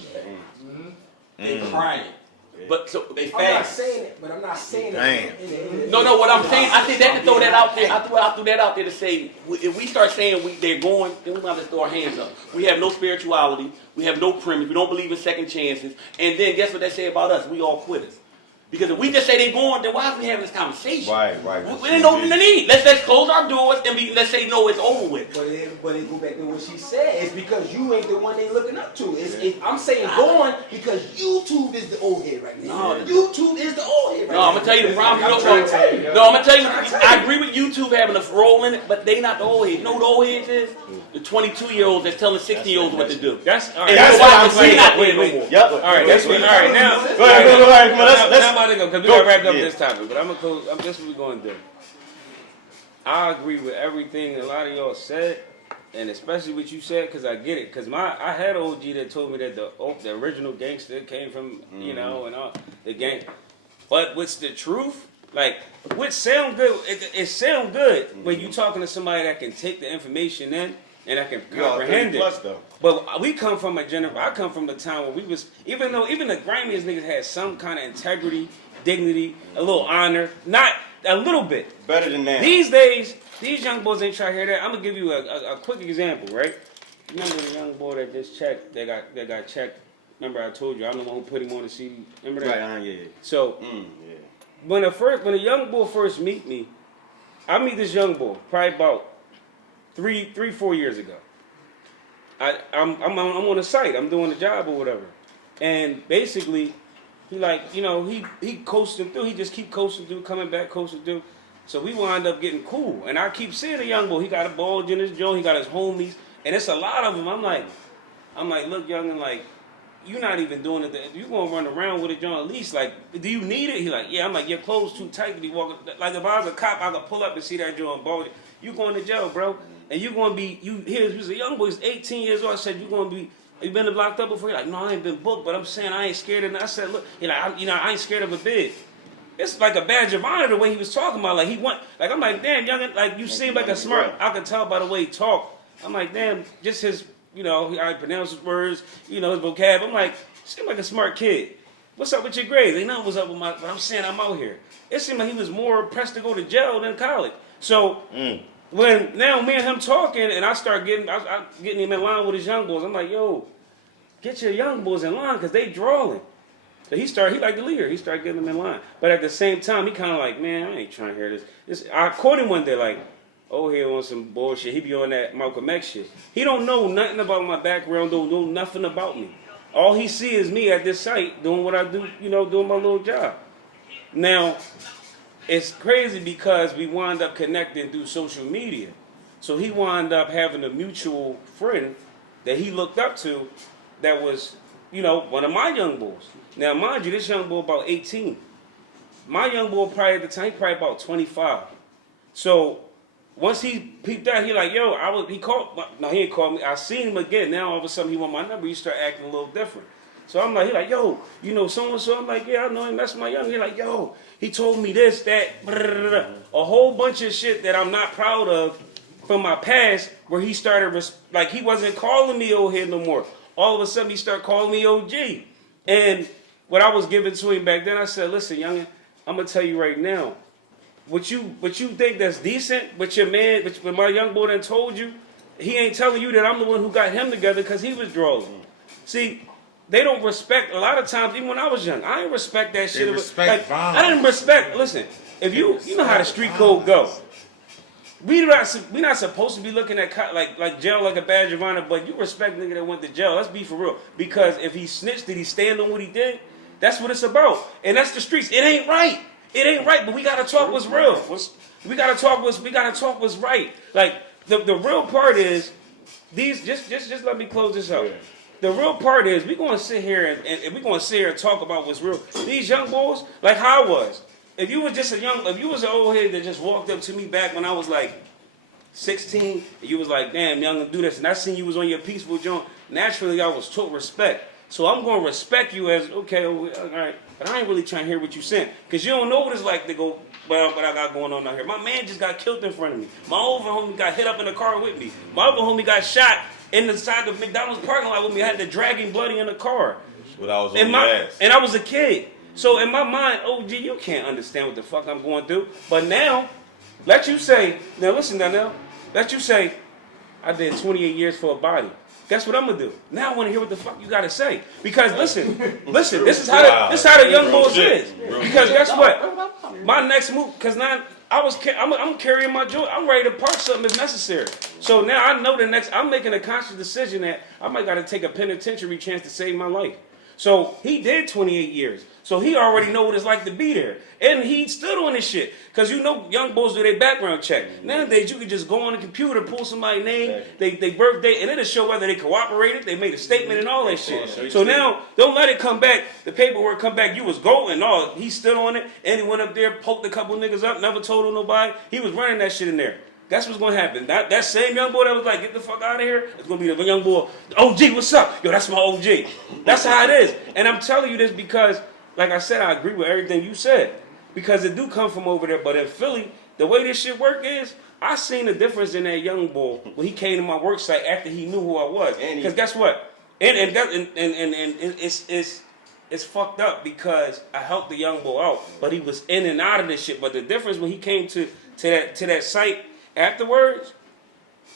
They crying. But so they I'm not saying it, but I'm not saying it. No, what I'm saying, I said that to throw that out there. I threw that out there to say, if we start saying they're going, then we might just throw our hands up. We have no spirituality. We have no premise. We don't believe in second chances. And then guess what they say about us? We all quitters. Because if we just say they going, then why are we having this conversation? Right. We ain't no need. Let's close our doors and let's say no, it's over with. But it go back to what she said. It's because you ain't the one they looking up to. I'm saying going because YouTube is the old head right now. No. YouTube is the old head right now. No, I'm gonna tell you the problem. I'm gonna tell you. I agree with YouTube having a role in it, but they not the old heads. You know who the old heads is? The 22-year-olds that's telling 60-year-olds what to do. That's all right. And That's why what I'm we not saying. there no more. Yep. All right, that's what. All right, now. Go ahead. Come on, let's Now, because we got wrapped up this topic, but I'm gonna close. This what we're gonna do. I agree with everything a lot of y'all said, and especially what you said, because I get it. Because I had an OG that told me that the original gangster came from and all the gang. But what's the truth? Like, what sound good? It sound good when you talking to somebody that can take the information in and that can comprehend it. Plus, though. But we come from I come from the time where we was, even the grimiest niggas had some kind of integrity, dignity, a little honor, not a little bit. Better than that. These days, these young boys ain't trying to hear that. I'm gonna give you a quick example, right? Remember the young boy that just checked, that got checked. Remember I told you I'm the one who put him on the CD. Remember that? Right, yeah. So when a young boy first meet me, I meet this young boy probably about 3-4 years ago. I'm on the site. I'm doing a job or whatever, and basically, he he coasting through. He just keep coasting through, coming back, coasting through. So we wind up getting cool, and I keep seeing the young boy. He got a bulge in his joint. He got his homies, and it's a lot of them. I'm like, look, young, and like, you're not even doing it. You gonna run around with a joint at least? Like, do you need it? He like, yeah. I'm like, your clothes too tight to be walking. Like, if I was a cop, I could pull up and see that joint bulge. You going to jail, bro? And you gonna be he was a young boy. He's 18 years old. I said, you been locked up before? He's like, no, I ain't been booked, but I'm saying I ain't scared of it. I said, look, I ain't scared of a bid. It's like a badge of honor the way he was talking about. Like I'm like, damn, young, like you seem like a smart. I could tell by the way he talked. I'm like, damn, just his, how he pronounce his words, his vocab. I'm like, seem like a smart kid. What's up with your grades? They know what's up with but I'm saying I'm out here. It seemed like he was more pressed to go to jail than college. So. When now me and him talking, and I start getting him in line with his young boys. I'm like, yo, get your young boys in line because they drawing. So he like the leader. He started getting them in line. But at the same time, he kind of like, man, I ain't trying to hear this. I caught him one day like, oh, he on some bullshit. He be on that Malcolm X shit. He don't know nothing about my background. Don't know nothing about me. All he see is me at this site doing what I do. Doing my little job. Now. It's crazy because we wind up connecting through social media. So he wound up having a mutual friend that he looked up to that was, one of my young boys. Now, mind you, this young boy about 18. My young boy probably at the time, he probably about 25. So once he peeped out, he like, yo, he ain't called me. I seen him again. Now all of a sudden he want my number. He start acting a little different. So I'm like, he like, yo, so-and-so. I'm like, yeah, I know him. That's my young. He like, yo, he told me this, that, blah, blah, blah. A whole bunch of shit that I'm not proud of from my past where he started, he wasn't calling me old head no more. All of a sudden, he started calling me OG. And what I was giving to him back then, I said, listen, youngin', I'm going to tell you right now, what you think that's decent, what your man, what my young boy done told you, he ain't telling you that I'm the one who got him together because he was drawing. See, they don't respect, a lot of times, even when I was young, I didn't respect that shit. I didn't respect, listen, if you know how the street code go. We not supposed to be looking at like jail like a badge of honor, but you respect nigga that went to jail. Let's be for real. Because if he snitched, did he stand on what he did? That's what it's about. And that's the streets. It ain't right. It ain't right, but we gotta talk what's real. We gotta talk what's right. Like the real part is just let me close this out. The real part is we're gonna sit here and we're gonna sit here and talk about what's real. These young boys, like how I was. If you was an old head that just walked up to me back when I was like 16, and you was like, damn, young, do this, and I seen you was on your peaceful joint, naturally I was taught respect. So I'm gonna respect you as, okay, all right, but I ain't really trying to hear what you saying, because you don't know what it's like to go, well, what I got going on out here. My man just got killed in front of me. My older homie got hit up in the car with me. My other homie got shot inside the McDonald's parking lot with me. I had to drag him bloody in the car. But I was on your ass. And I was a kid. So in my mind, OG, you can't understand what the fuck I'm going through. But now, let you say, I did 28 years for a body. Guess what I'm gonna do? Now I want to hear what the fuck you gotta say. Because listen, this is how the young boys is. Because guess what? My next move, because now I'm carrying my joint. I'm ready to park something if necessary. So now I know I'm making a conscious decision that I might gotta take a penitentiary chance to save my life. So he did 28 years. So he already know what it's like to be there. And he stood on this shit. Because you know young boys do their background check. Nowadays you can just go on the computer, pull somebody's name, they birthday, and it'll show whether they cooperated, they made a statement and all that shit. So now, don't let it come back, the paperwork come back, you was golden. No, he stood on it, and he went up there, poked a couple niggas up, never told on nobody. He was running that shit in there. That's what's gonna happen. That same young boy that was like, get the fuck out of here, it's gonna be the young boy, OG, what's up? Yo, that's my OG. That's how it is. And I'm telling you this because, like I said, I agree with everything you said. Because it do come from over there. But in Philly, the way this shit work is, I seen the difference in that young boy when he came to my work site after he knew who I was. Because guess what? And it's fucked up because I helped the young boy out, but he was in and out of this shit. But the difference when he came to that site afterwards,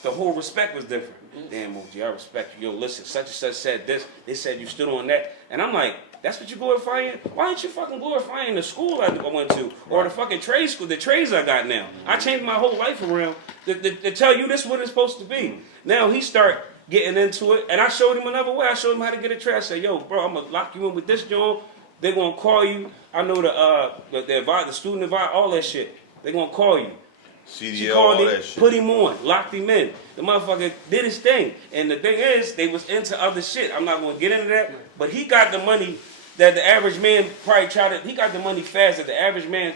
the whole respect was different. Damn, OG, I respect you. Yo, listen, such and such said this. They said you stood on that. And I'm like, that's what you glorifying? Why ain't you fucking glorifying the school I went to? Or the fucking trade school, the trades I got now? I changed my whole life around to tell you this is what it's supposed to be. Now he start getting into it, and I showed him another way. I showed him how to get a trade. I said, yo, bro, I'm going to lock you in with this joint. They're going to call you. I know the student advisor, all that shit. They're going to call you. She called him, put him on, locked him in. The motherfucker did his thing. And the thing is, they was into other shit. I'm not going to get into that. But he got the money that the average man probably he got the money fast that the average man,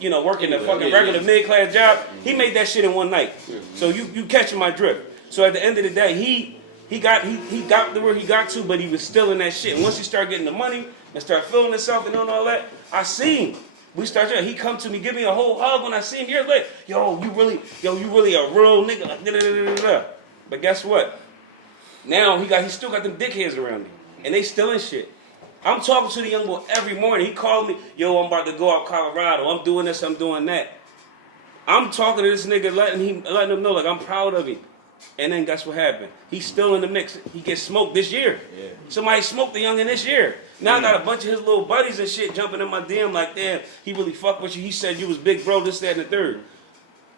you know, working a fucking regular mid-class job, he made that shit in one night. So you catching my drift. So at the end of the day, he got to where he got to, but he was still in that shit. And once he started getting the money and started feeling himself and doing all that, I seen him. He come to me, give me a whole hug when I see him years later. You really a real nigga. Like, da, da, da, da, da. But guess what? Now he still got them dickheads around him. And they still in shit. I'm talking to the young boy every morning. He called me, yo, I'm about to go out Colorado. I'm doing this, I'm doing that. I'm talking to this nigga, letting him know, like, I'm proud of him. And then guess what happened? He's still in the mix. He gets smoked this year. Yeah. Somebody smoked the youngin' this year. Now I got a bunch of his little buddies and shit jumping in my DM like, damn, he really fucked with you. He said you was big bro, this, that, and the third.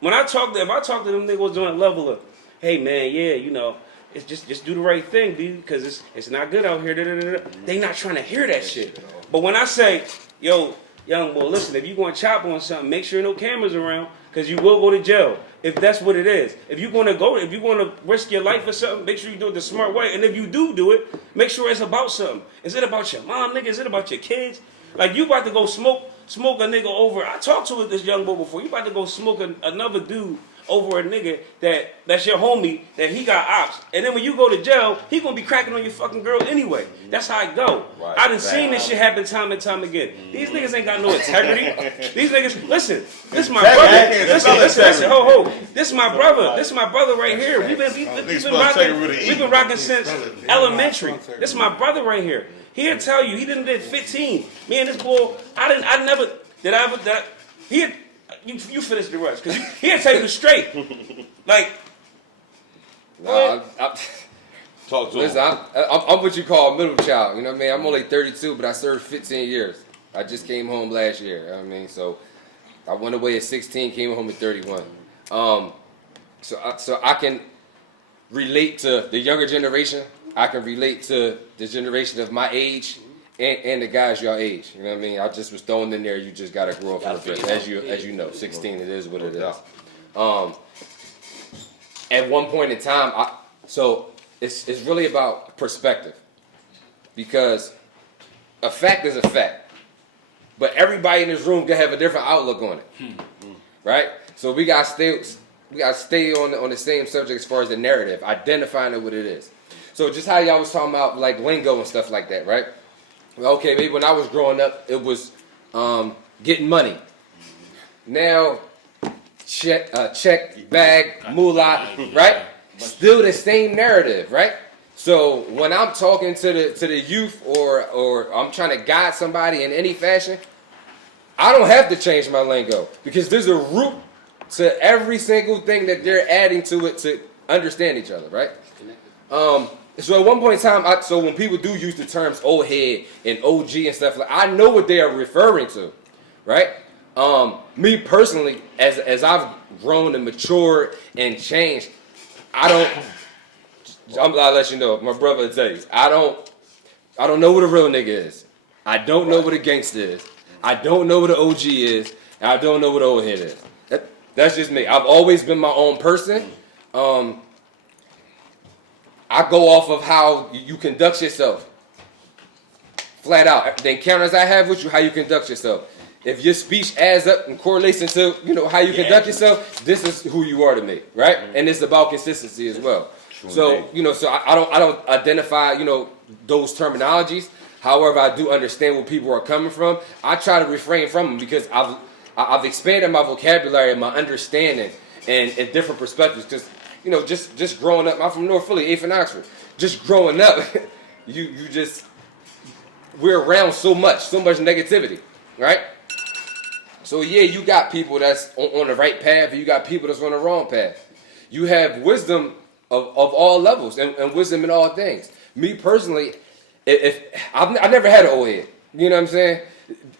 If I talk to them niggas on a level of, hey man, yeah, you know, it's just do the right thing, dude, because it's not good out here. Da, da, da, da. They not trying to hear that shit. But when I say, yo, young boy, listen, if you going to chop on something, make sure no cameras around, because you will go to jail. If that's what it is. If you're going to risk your life for something, make sure you do it the smart way. And if you do it, make sure it's about something. Is it about your mom, nigga? Is it about your kids? Like, you about to go smoke a nigga over. I talked to this young boy before. You about to go smoke another dude over a nigga that's your homie, that he got ops. And then when you go to jail, he gonna be cracking on your fucking girl anyway. That's how it go. Right. I done seen this shit happen time and time again. These niggas ain't got no integrity. These niggas, listen, this my brother. Listen, ho. This my brother. This my brother right here. We've been rocking since elementary. This is my brother right here. He'll tell you, he did 15. Me and this boy, you finish the rest, because he'll tell you straight. Like, talk to listen, him. I'm what you call a middle child. You know what I mean? I'm only 32, but I served 15 years. I just came home last year. You know what I mean? So I went away at 16, came home at 31. So I can relate to the younger generation. I can relate to the generation of my age. And the guys your age, you know what I mean? I just was thrown in there. You just gotta grow up a little bit, as you know. 16, it is what it is. At one point in time, so it's really about perspective, because a fact is a fact, but everybody in this room can have a different outlook on it, right? So we gotta stay on the same subject as far as the narrative, identifying what it is. So just how y'all was talking about like lingo and stuff like that, right? Okay, maybe when I was growing up, it was getting money. Now, check, bag, moolah, right? Still the same narrative, right? So when I'm talking to the youth or I'm trying to guide somebody in any fashion, I don't have to change my lingo, because there's a root to every single thing that they're adding to it to understand each other, right? So at one point in time, so when people do use the terms old head and OG and stuff, like I know what they are referring to, right? Me personally, as I've grown and matured and changed, I'll let you know, my brother will tell you, I don't know what a real nigga is. I don't know what a gangster is. I don't know what an OG is. And I don't know what an old head is. That's just me. I've always been my own person. I go off of how you conduct yourself. Flat out. The encounters I have with you, how you conduct yourself. If your speech adds up and correlates into, how you conduct yourself, this is who you are to me, right? And it's about consistency as well. So, so I don't identify, those terminologies. However, I do understand where people are coming from. I try to refrain from them because I've expanded my vocabulary and my understanding and different perspectives. Because, just growing up, I'm from North Philly, 8th and Oxford. Just growing up, we're around so much negativity, right? So yeah, you got people that's on the right path, and you got people that's on the wrong path. You have wisdom of all levels and wisdom in all things. Me personally, if I never had an old head, you know what I'm saying?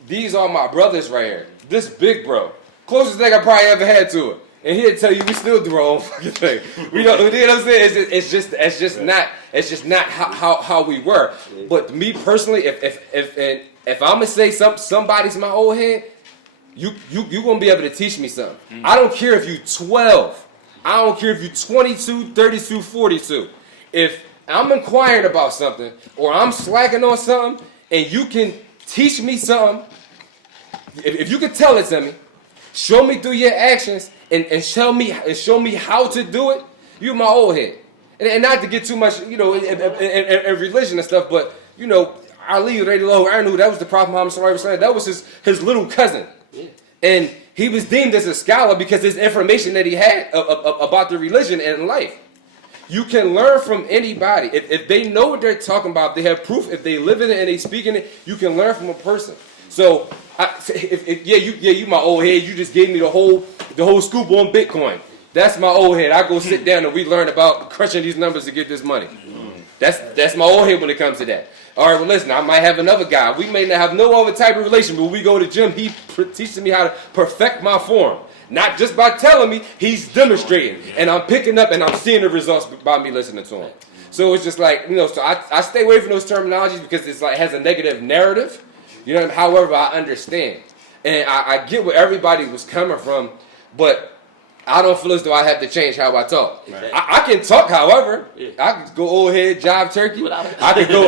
These are my brothers right here. This big bro, closest thing I probably ever had to it, and he'll tell you we still do our own fucking thing. You know what I'm saying? It's just not how we were. But me personally, if I'm gonna say somebody's my old head, you gonna be able to teach me something. I don't care if you 12. I don't care if you 22, 32, 42. If I'm inquiring about something or I'm slacking on something and you can teach me something, if you can tell it to me, show me through your actions and show me how to do it, you're my old head. And not to get too much, in religion and stuff, but, Ali, I knew that was the Prophet Muhammad sallallahu alaihi wasallam. That was his little cousin. Yeah. And he was deemed as a scholar because there's information that he had about the religion and life. You can learn from anybody. If they know what they're talking about, if they have proof, if they live in it and they speak in it, you can learn from a person. So, you my old head. You just gave me the whole scoop on Bitcoin. That's my old head. I go sit down and we learn about crushing these numbers to get this money. That's my old head when it comes to that. All right, well, listen, I might have another guy. We may not have no other type of relation, but when we go to the gym, he teaches me how to perfect my form. Not just by telling me, he's demonstrating. And I'm picking up and I'm seeing the results by me listening to him. So it's just like, so I stay away from those terminologies because it's like has a negative narrative. However, I understand. And I get where everybody was coming from, but I don't feel as though I have to change how I talk. Exactly. I can talk, however. Yeah. I can go old head, jive turkey. I can go.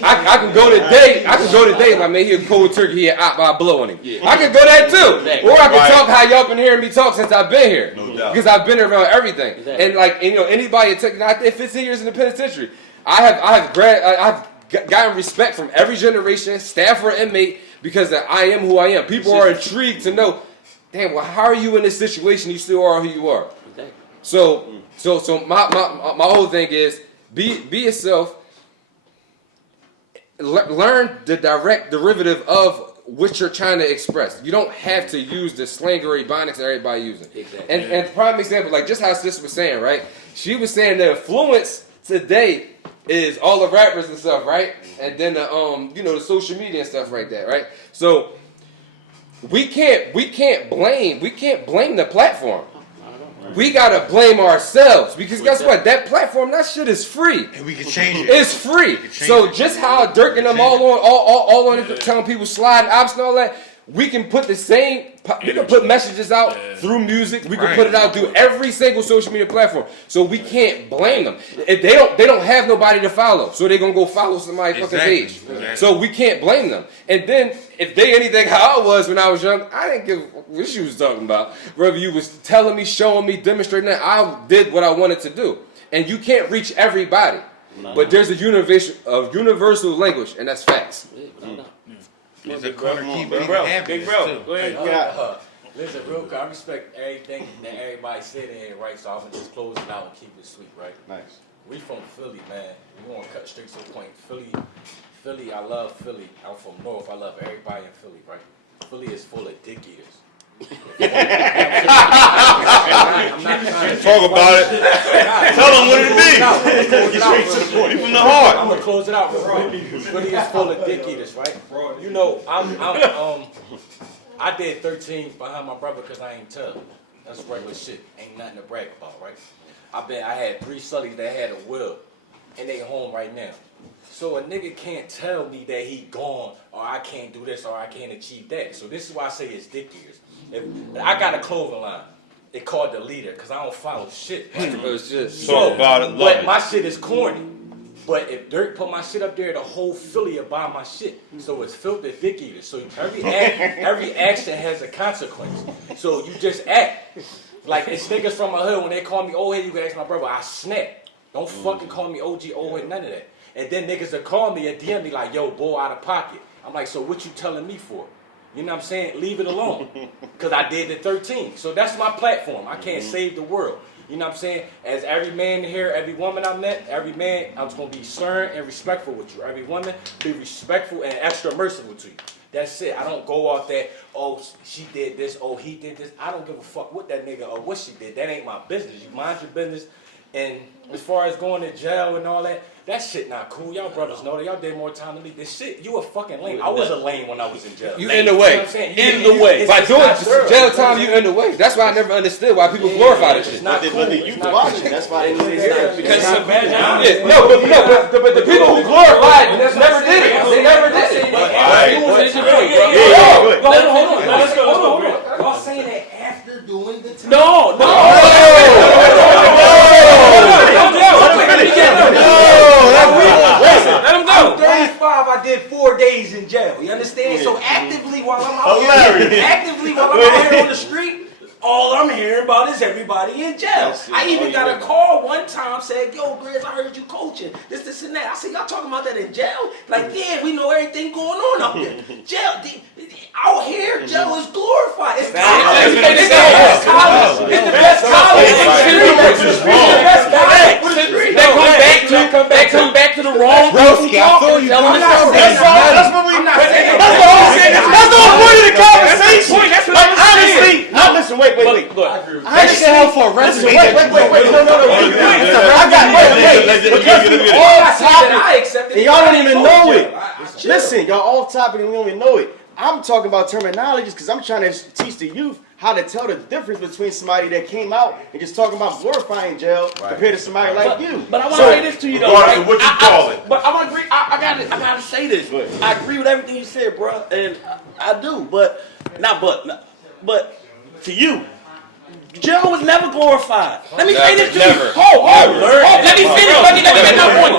I can go today. I can go today. Like, man, he a cold turkey here. I blow on him. Yeah. I can go that too. Exactly. Or I can talk how y'all been hearing me talk since I've been here. No doubt. Because I've been around everything. Exactly. And anybody taking out there 15 years in the penitentiary, I've gotten respect from every generation, staff or inmate. Because I am who I am. People are intrigued to know, damn, well, how are you in this situation? You still are who you are. Exactly. So my whole thing is be yourself. Learn the direct derivative of what you're trying to express. You don't have to use the slang or ebonics that everybody using. Exactly. And prime example, like just how sis was saying, right? She was saying the influence today is all the rappers and stuff, right? And then the social media and stuff like that, right? So we can't blame the platform. We gotta blame ourselves because guess what? That platform, that shit is free, and we can change it. It's free. So just how Dirk and them all on telling people sliding ops and all that. We can put we can put messages out through music. We can put it out through every single social media platform. So we can't blame them. If they don't have nobody to follow, so they're gonna go follow somebody's fucking page. Exactly. So we can't blame them. And then if they anything how I was when I was young, I didn't give what you was talking about. Whether you was telling me, showing me, demonstrating that, I did what I wanted to do. And you can't reach everybody. But there's a universal language, and that's facts. Big bro. Go ahead. Listen, real quick, I respect everything that everybody said in here, right? So I'm gonna just close it out and keep it sweet, right? Nice. We from Philly, man. We want to cut straight to the point. Philly, I love Philly. I'm from North. I love everybody in Philly, right? Philly is full of dick eaters. I'm not trying to Talk about it. Tell them what it is. Get straight to the point. From the heart. I'm gonna close it out real quick. Philly is full of dick eaters, right? You know, I did 13 behind my brother because I ain't tough. That's regular shit. Ain't nothing to brag about, right? I had 3 sullies that had a will, and they home right now. So a nigga can't tell me that he gone, or I can't do this, or I can't achieve that. So this is why I say it's dick eaters. If I got a clothing line. It called the leader because I don't follow shit. It's just Talk about it, love but it. my shit is corny. But if Dirk put my shit up there, the whole Philly will buy my shit. So it's filtered dick eaters. So every action has a consequence. So you just act. Like it's niggas from my hood when they call me old head, you can ask my brother, I snap. Don't fucking call me OG old head, none of that. And then niggas will call me and DM me like, yo, boy, out of pocket. I'm like, so what you telling me for? You know what I'm saying? Leave it alone. Because I did the 13. So that's my platform. I can't save the world. You know what I'm saying? As every man here, every woman I met, every man, I was going to be stern and respectful with you. Every woman, be respectful and extra merciful to you. That's it. I don't go off that, oh, she did this, oh, he did this. I don't give a fuck what that nigga or what she did. That ain't my business. You mind your business. And as far as going to jail and all that, that shit not cool. Y'all brothers know that. Y'all did more time than me. This shit, you a fucking lame. I was a lame when I was in jail. You lame. in the way. You know what I'm saying? In the way. By doing jail time, you in the way. That's why I never understood why people glorify this shit. But the youth watching, that's why they know it's there. Because it's a bad job. But the people who glorified it never did it. They never did it. Hold on. Y'all saying that after doing the time? No. Let him go. I'm 35. I did 4 days in jail. You understand? So actively while I'm out here on the street, all I'm hearing about is everybody in jail. I even got a call one time saying, yo, Grizz, I heard you coaching. This and that. I said, y'all talking about that in jail? Like, yeah, we know everything going on up there. Jail, out here, jail is glorified. It's college. It's the best college. It's the best college. They come back to the wrong Broski, I feel you. That's what we. That's the whole point of the conversation. That's what Like, I'm saying. honestly, no, listen, wait. That shit held for a rest of the Wait. No. I got because we off topic and y'all don't even know it. Listen, y'all off topic and we don't even know it. I'm talking about terminologies because I'm trying to teach the youth how to tell the difference between somebody that came out and just talking about glorifying jail compared to somebody like you. But I want to say this to you though. Right? What you call it? But I want to agree. I gotta say this. I agree with everything you said, bro, and I do. But to you, jail was never glorified. Let me say this to you. Hold. Let me finish. Let me make my point.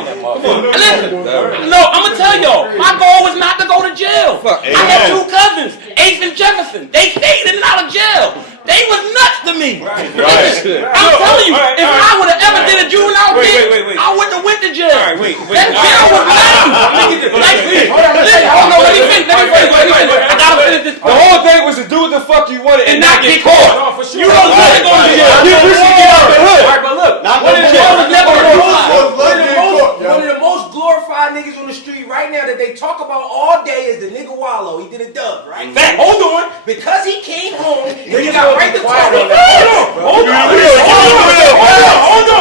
Listen. No, I'm gonna tell y'all. My goal was not to go to jail. I had 2 cousins, Ace and Jefferson. They stayed in and out of jail. They was nuts to me. Listen, I'm telling you, if I would have ever did a juvenile thing, I wouldn't have went to jail. That jail was nuts. Hold on, let me finish. I gotta finish this. The whole thing was to do what the fuck you wanted and not get caught. You You don't want to go to jail. You should get out the hood. Alright, but look, one of the most glorified niggas on the street right now that they talk about all day is the nigga Wallow. He did a dub, right? Hold on. Because he came home, he got right to talk. Hold on.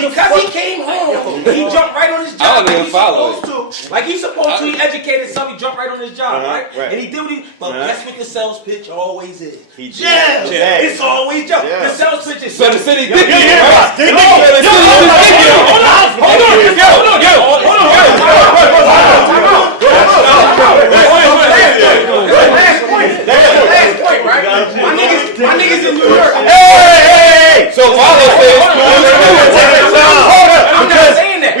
Because he came home, he jumped right on his job. I don't even follow it. Like he's supposed to. He educated himself. He jumped right on his job, right? And he did what he. But guess what the sales pitch always is? Jail. It's always jail. The sales pitch is. So the city did Last point, right? My niggas in New York. Hey! So Wallow says, I'm not saying that.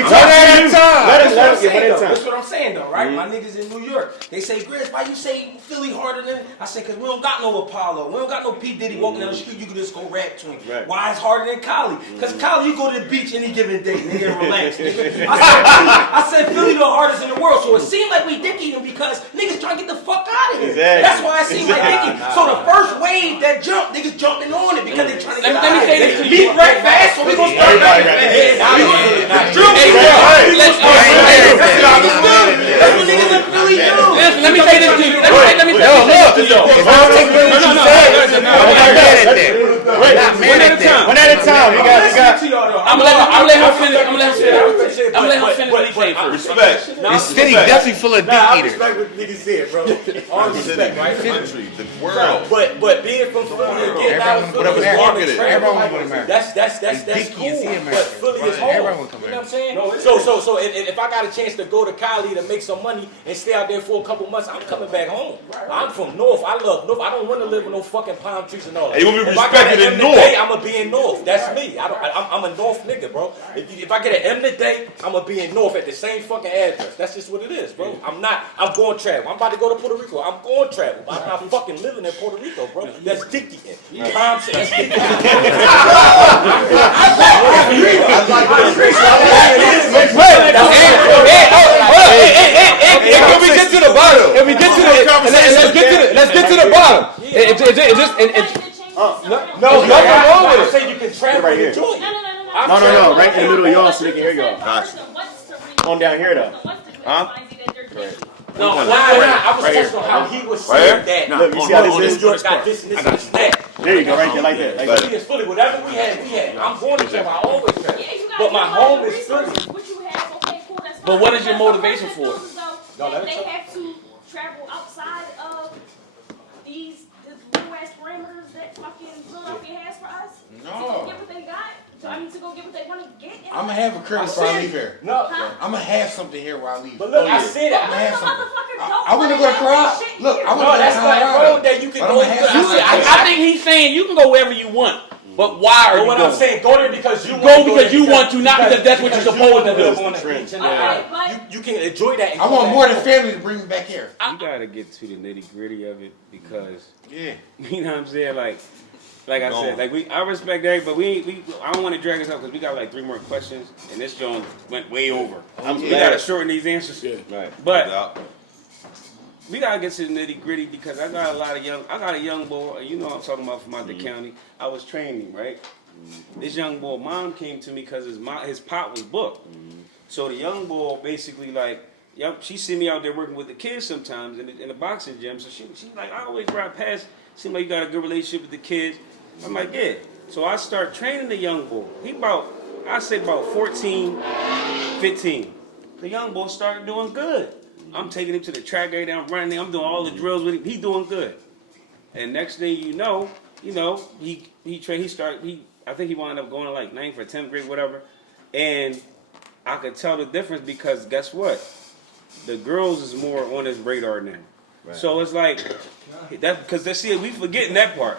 That's what I'm saying though, right? My niggas in New York, they say, Grizz, why you say Philly harder than? I say, cause we don't got no Apollo, we don't got no P Diddy walking down the street. You can just go rap to him. Why it's harder than Cali? Cause Cali, you go to the beach any given day, nigga, and relax. Nigga. I said Philly the hardest in the world, so it seemed like we dick eating because niggas trying to get the fuck out of here. That's why it seemed like dick eating. So the first wave that jumped, niggas jumping on it because they trying to get out of here. Beat right fast, so we gonna start right fast. let me say this to you. Let anything. No, look. If I take what you said, I'm not mad at that. One at a time. One at a time. We got. I'm gonna let her finish. I'm gonna let her finish what he saying first. Respect. This city definitely full of dick I eaters. respect what niggas said, bro. All respect, right? Country, the world. But being from Philly, getting out of Philly, Everyone would America. that's Dick cool. is here, man. But Philly is home. Everyone would come You know what I'm saying? So if I got a chance to go to Cali to make some money and stay out there for a couple months, I'm coming back home. I'm from North. I love North. I don't want to live with no fucking palm trees and all that. Hey, you want to be If I got respected an in M North. today, I'ma be in North. That's me. I'm a North nigga, bro. If I get an M today, I'ma be in North at the same fucking address. That's just what it is, bro. I'm going travel. I'm about to go to Puerto Rico. I'm going travel. I'm not fucking living in Puerto Rico, bro. That's dick eating. Palm trees. That's dick Can we get to the bottom? Can we get to the? Let's get to the bottom. No, nothing wrong with it. Say you can travel Right here. and enjoy. No, right in the middle of y'all so they can hear y'all. Gotcha. On down here though. Huh? No, I was touching on how he was saying that. Look, you see how this this York is? got this and this and this and that. There you go, right there, like that. Like that. Philly is Philly. Whatever we had. I'm going to travel. I always travel. But my home is Philly. But what is your motivation for it? They have to travel outside of these little ass parameters that fucking Philadelphia has for us. To go get what they got. To go get what they want to get. I'm gonna have a crib before I leave here. No. I'm gonna have something here while I leave. But look, I said I'm gonna it. have something. I want to go to Colorado. Look, I want No, to go that's to like Colorado. road that you can But go. I'm gonna have I think he's saying you can go wherever you want, but why are But you what going? I'm saying, go there because you Go because you want to, not because that's what you're supposed to live do. on the beach and you can enjoy that. And I come want back more than home. family to bring me back here. You gotta get to the nitty gritty of it because Yeah. you know what I'm saying. Like I said, I respect that, but I don't want to drag us up because we got like 3 more questions, and this joint went way over. We gotta shorten these answers. Right. But we gotta get to the nitty gritty because I got a young boy. You know what I'm talking about from out the county. I was training, right? This young boy, mom came to me because his pop was booked. So the young boy basically she see me out there working with the kids sometimes in the boxing gym. So she like, I always ride past. Seem like you got a good relationship with the kids. I'm like, yeah. So I start training the young boy. He about 14, 15. The young boy started doing good. I'm taking him to the track area, I'm running him, I'm doing all the drills with him. He doing good. And next thing you know, I think he wound up going to like 9th or 10th grade, whatever. And I could tell the difference because guess what? The girls is more on his radar now. Right. So it's like that because we forgetting that part.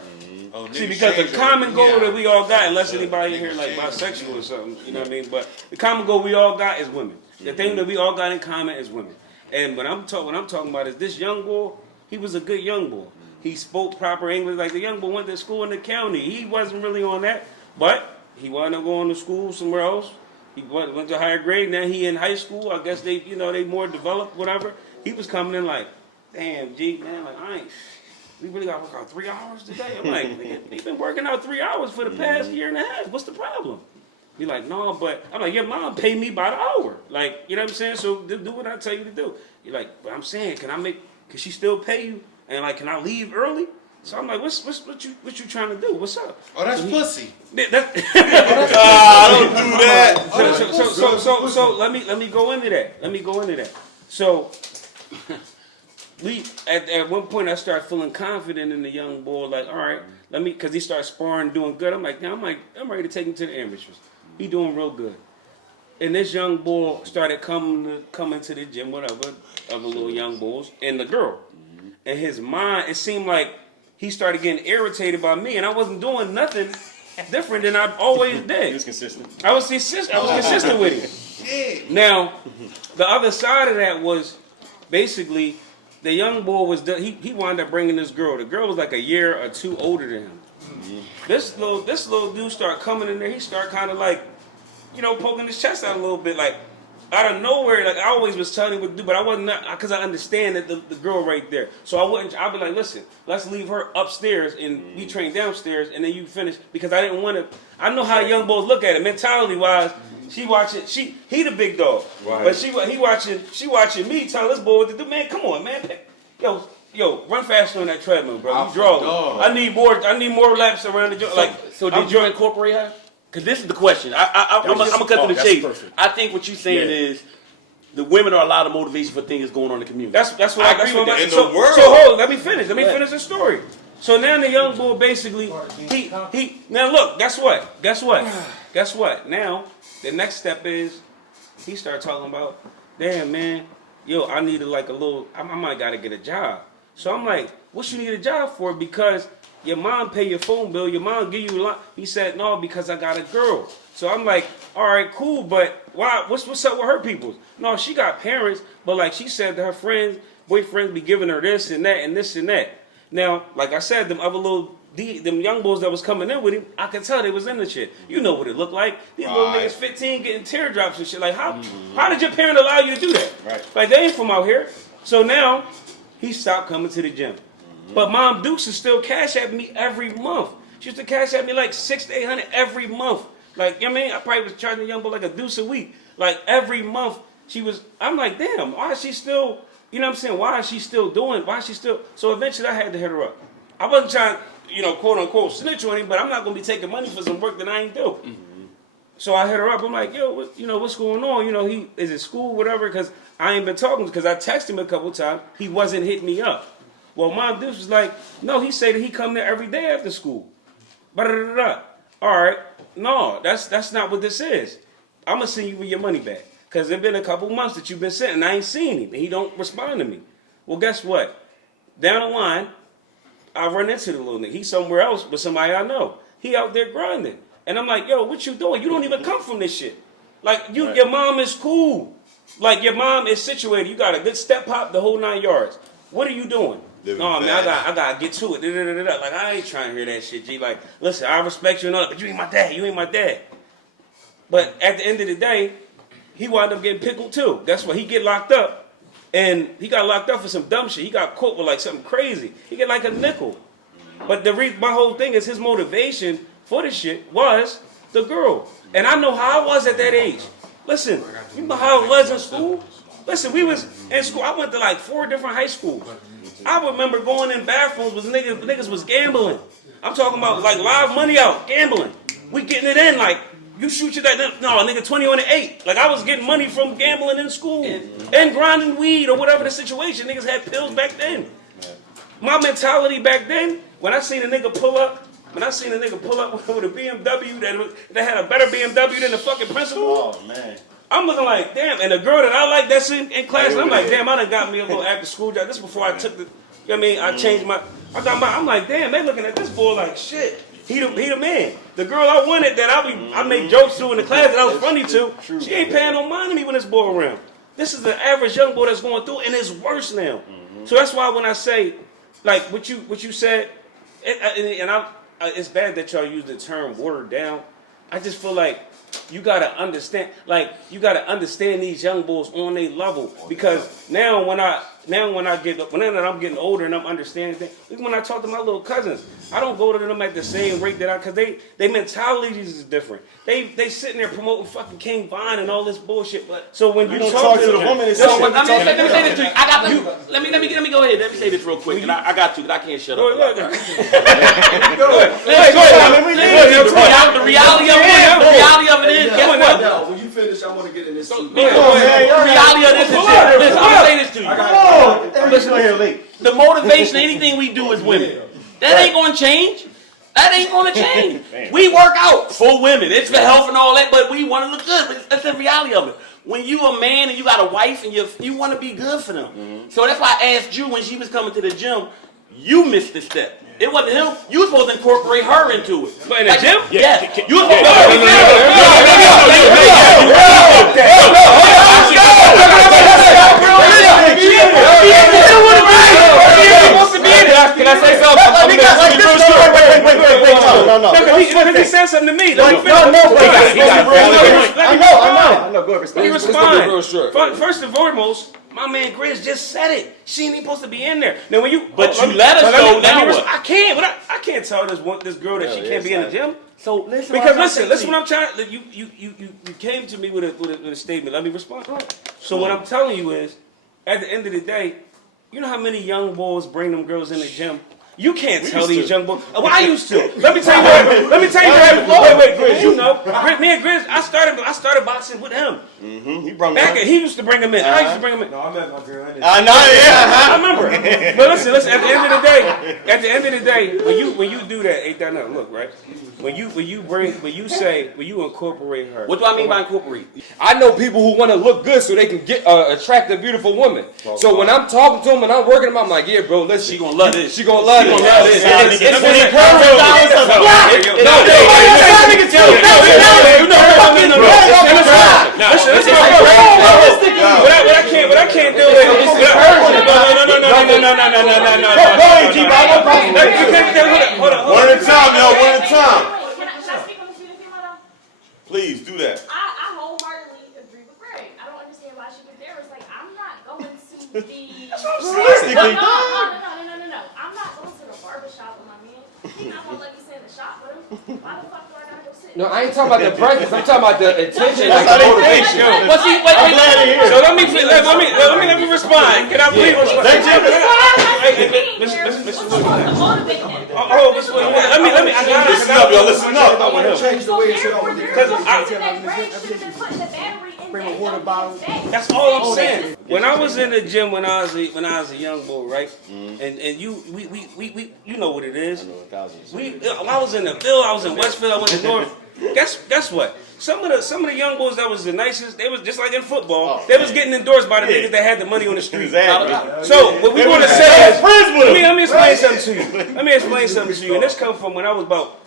See, because the common goal that we all got, unless anybody in here like bisexual or something, you know what I mean? But the common goal we all got is women. The thing that we all got in common is women. And what I'm talking about is this young boy. He was a good young boy. He spoke proper English. Like the young boy went to school in the county. He wasn't really on that, but he wound up going to school somewhere else. He went to higher grade. Now he in high school. I guess they more developed, whatever. He was coming in like, damn, G, man, like we really got to work out 3 hours today. I'm like, man, we've been working out 3 hours for the past year and a half. What's the problem? He like, no, but I'm like, your mom paid me by the hour. Like, you know what I'm saying? So do what I tell you to do. You're like, but I'm saying, can she still pay you? And like, can I leave early? So I'm like, what you trying to do? What's up? Oh, that's pussy. Don't do that. So let me go into that. So at one point I started feeling confident in the young boy. Like, all right, because he started sparring, doing good. I'm like, I'm ready to take him to the amateurs. He doing real good. And this young boy started coming to the gym, whatever, other little young boys, and the girl. And his mind, it seemed like he started getting irritated by me, and I wasn't doing nothing different than I always did. He was consistent. I was consistent with him. Yeah. Now, the other side of that was basically the young boy he wound up bringing this girl. The girl was like a year or 2 older than him. This little dude started coming in there. He started kind of like, poking his chest out a little bit, like out of nowhere. Like I always was telling him what to do, but I wasn't, because I understand that the girl right there. So I'd be like, listen, let's leave her upstairs and we train downstairs, and then you finish, because I didn't want to. I know how young boys look at it mentality wise. He the big dog, right. But she watching me tell this boy what to do. Man, come on, man, yo, yo, run faster on that treadmill, bro. You draw. I need more laps around the joint. So did you incorporate her? Because this is the question. I'm gonna cut to the chase. Perfect. I think what you're saying is the women are a lot of motivation for things going on in the community. That's what I agree with that. In the world. So hold, let me finish the story. So now the young boy basically he now look, guess what? Now the next step is he started talking about, damn man, yo, I needed like a little, I might gotta get a job. So I'm like, what you need a job for? Because your mom pay your phone bill, your mom give you a lot. He said, no, because I got a girl. So I'm like, all right, cool, but why? What's up with her people? No, she got parents, but like she said that her friends, boyfriends be giving her this and that and this and that. Now, like I said, them young boys that was coming in with him, I could tell they was in the shit. You know what it looked like. These little niggas 15 getting teardrops and shit. Like, how did your parent allow you to do that? Right. Like, they ain't from out here. So now, he stopped coming to the gym. But Mom Dukes is still cash at me every month. She used to cash at me like $600 to $800 every month. Like, you know what I mean? I probably was charging a young boy like a deuce a week. Like, every month, I'm like, damn, why is she still, you know what I'm saying? Why is she still? So eventually I had to hit her up. I wasn't trying, quote unquote, snitch on him, but I'm not going to be taking money for some work that I ain't do. So I hit her up. I'm like, yo, what's going on? He is at school, whatever, because I ain't been talking, because I texted him a couple times. He wasn't hitting me up. Well, Mom Deuce was like, no, he said that he come there every day after school. All right, no, that's not what this is. I'm going to send you with your money back. Because it's been a couple months that you've been sitting, and I ain't seen him, and he don't respond to me. Well, guess what? Down the line, I run into the little nigga. He's somewhere else with somebody I know. He out there grinding. And I'm like, yo, what you doing? You don't even come from this shit. Like, your mom is cool. Like, your mom is situated. You got a good step pop, the whole 9 yards. What are you doing? No, man, I gotta get to it. Like, I ain't trying to hear that shit, G. Like, listen, I respect you and all that, but you ain't my dad. But at the end of the day, he wound up getting pickled too. That's why he get locked up. And he got locked up for some dumb shit. He got caught with like something crazy. He get like a nickel. But my whole thing is his motivation for this shit was the girl. And I know how I was at that age. Listen, you know how I was in school? Listen, we was in school. I went to like 4 different high schools. I remember going in bathrooms with niggas was gambling. I'm talking about like live money out, gambling. We getting it in like, you shoot your that. No, nigga, 20 on the 8. Like, I was getting money from gambling in school and grinding weed or whatever the situation. Niggas had pills back then. My mentality back then, when I seen a nigga pull up with a BMW that had a better BMW than the fucking principal. Oh, man. I'm looking like, damn. And the girl that I like that's in class, I'm like, damn, I done got me a little after school job. This before I took the, you know what I mean? I changed I'm like, damn, they looking at this boy like, shit. He the man. The girl I wanted that I make jokes to in the class that I was funny to, she ain't paying no mind to me when this boy around. This is the average young boy that's going through, and it's worse now. So that's why when I say, like what you said, it's bad that y'all use the term watered down. I just feel like you gotta understand these young boys on their level, because now when I'm getting older and I'm understanding things, even when I talk to my little cousins, I don't go to them at the same rate because they mentalities is different. They sitting there promoting fucking King Von and all this bullshit. So when you talk to the woman, let me say this to you. Let me go ahead. Let me say this real quick, and I got to, because I can't shut up. Go ahead. The reality of it is, guess what? Now, when you finish, I want to get in this. The reality of this is this. Listen, I'm gonna say this to you. Listen, the motivation, anything we do as women, that ain't gonna change. That ain't gonna change. We work out for women. It's for health and all that, but we want to look good. But that's the reality of it. When you a man and you got a wife and you want to be good for them. So that's why I asked you when she was coming to the gym, you missed the step. It wasn't him. You were supposed to incorporate her into it. But in the gym? Yes. You were supposed Can I say something? Wait. He said something to me. I know. Go ahead. He respond. First and foremost, my man Grizz just said it. She ain't even supposed to be in there. Now when you, let us know now what? I can't. But I can't tell this girl that she can't be in the gym. So listen. Because listen. What I'm trying. You came to me with a statement. Let me respond. So what I'm telling you is, at the end of the day, You know how many young boys bring them girls in the gym? You can't tell these young boys. Well, I used to. Let me tell you what happened. Let me tell you what happened. Wait, Grizz, you know. Me and Grizz, I started boxing with him. He brought He used to bring him in. I used to bring him in. No, I met my girl in it. I know, I remember. But listen, at the end of the day, when you do that, ain't that nothing? Look, right? When you incorporate her. What do I mean by incorporate? I know people who want to look good so they can get attract a beautiful woman. So when I'm talking to them and I'm working them, I'm like, yeah, bro, listen. She gonna love this. She gonna love this. What I can't do is hold on. One at a time, yo. One at a time. Can I speak on this beautiful female though? Please do that. I wholeheartedly agree with Greg. I don't understand why she was there. It's like, I'm not going to be. That's what I'm saying. No. I'm not going to the barbershop with my man. He's not going to let me sit in the shop with him. Why the fuck do I gotta go sit? No, I ain't talking about the presence. I'm talking about the intention, like That's the how they motivation. think. Well, see, wait. So let me respond. Can I please respond? Listen up, y'all. Listen up. I want to change the way it's Bring a water bottle. That's all I'm saying. When I was in the gym when I was a young boy, right? And you know what it is. I was in the Ville, I was in Westfield, I went to North. Guess what? Some of the young boys that was the nicest, they was just like in football. They was getting endorsed by the niggas that had the money on the street. Exactly. So what we want to say is, let me explain something to you. Let me explain something to you. And this comes from when I was about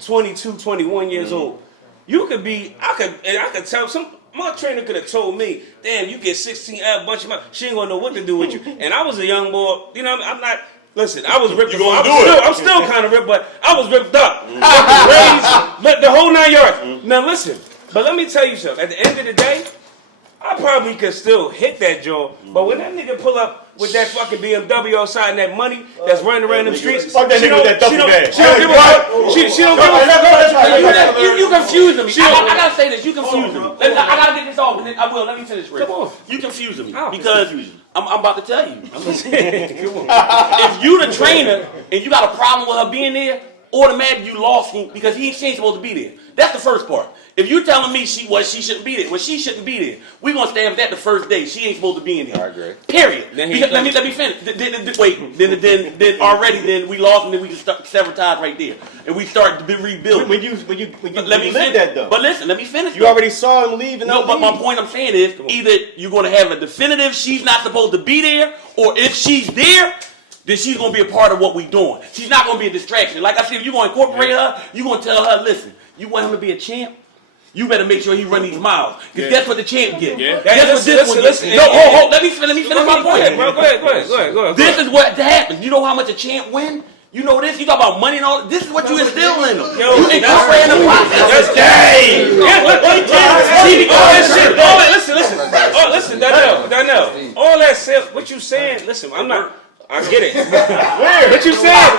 22, 21 years old. You could be, I could tell my trainer could have told me, damn, you get 16 a bunch of money. She ain't gonna know what to do with you. And I was a young boy, you know, I'm not. Listen, I was ripped. I'm still kind of ripped, but I was ripped up. Raised, the whole 9 yards. Now listen, but let me tell you something. At the end of the day, I probably could still hit that jaw, but when that nigga pull up with that fucking BMW outside and that money that's running around them streets, fuck that nigga with that duffel bag. She don't give a fuck. You confusing me. I gotta say this. You confusing me. I gotta get this off, and then I will. Let me finish. Come on. You confusing me because I'm about to tell you. If you the trainer and you got a problem with her being there, automatically you lost him because she ain't supposed to be there. That's the first part. If you telling me she shouldn't be there, she shouldn't be there. We gonna stamp that the first day. She ain't supposed to be in there. I agree. Period. Because, let me finish. Then already we lost, and then we can start several times right there, and we start to be rebuilding. When you let me finish that though. But listen, let me finish. You already saw him leave. No, but my point I'm saying is either you're gonna have a definitive she's not supposed to be there, or if she's there, then she's gonna be a part of what we doing. She's not gonna be a distraction. Like I said, if you're gonna incorporate her, you're gonna tell her, listen, you want him to be a champ? You better make sure he run these miles. Because that's what the champ get. That's what this one gets. No, hold. Let me finish my point. Go ahead. This is what happens. You know how much a champ win? You know this? You talk about money and all. This is what you instill in them. Yo, you incorporate in the process. That's gay. Listen, Donnell. All that stuff, what you saying, listen, I'm not. I get it. What you saying?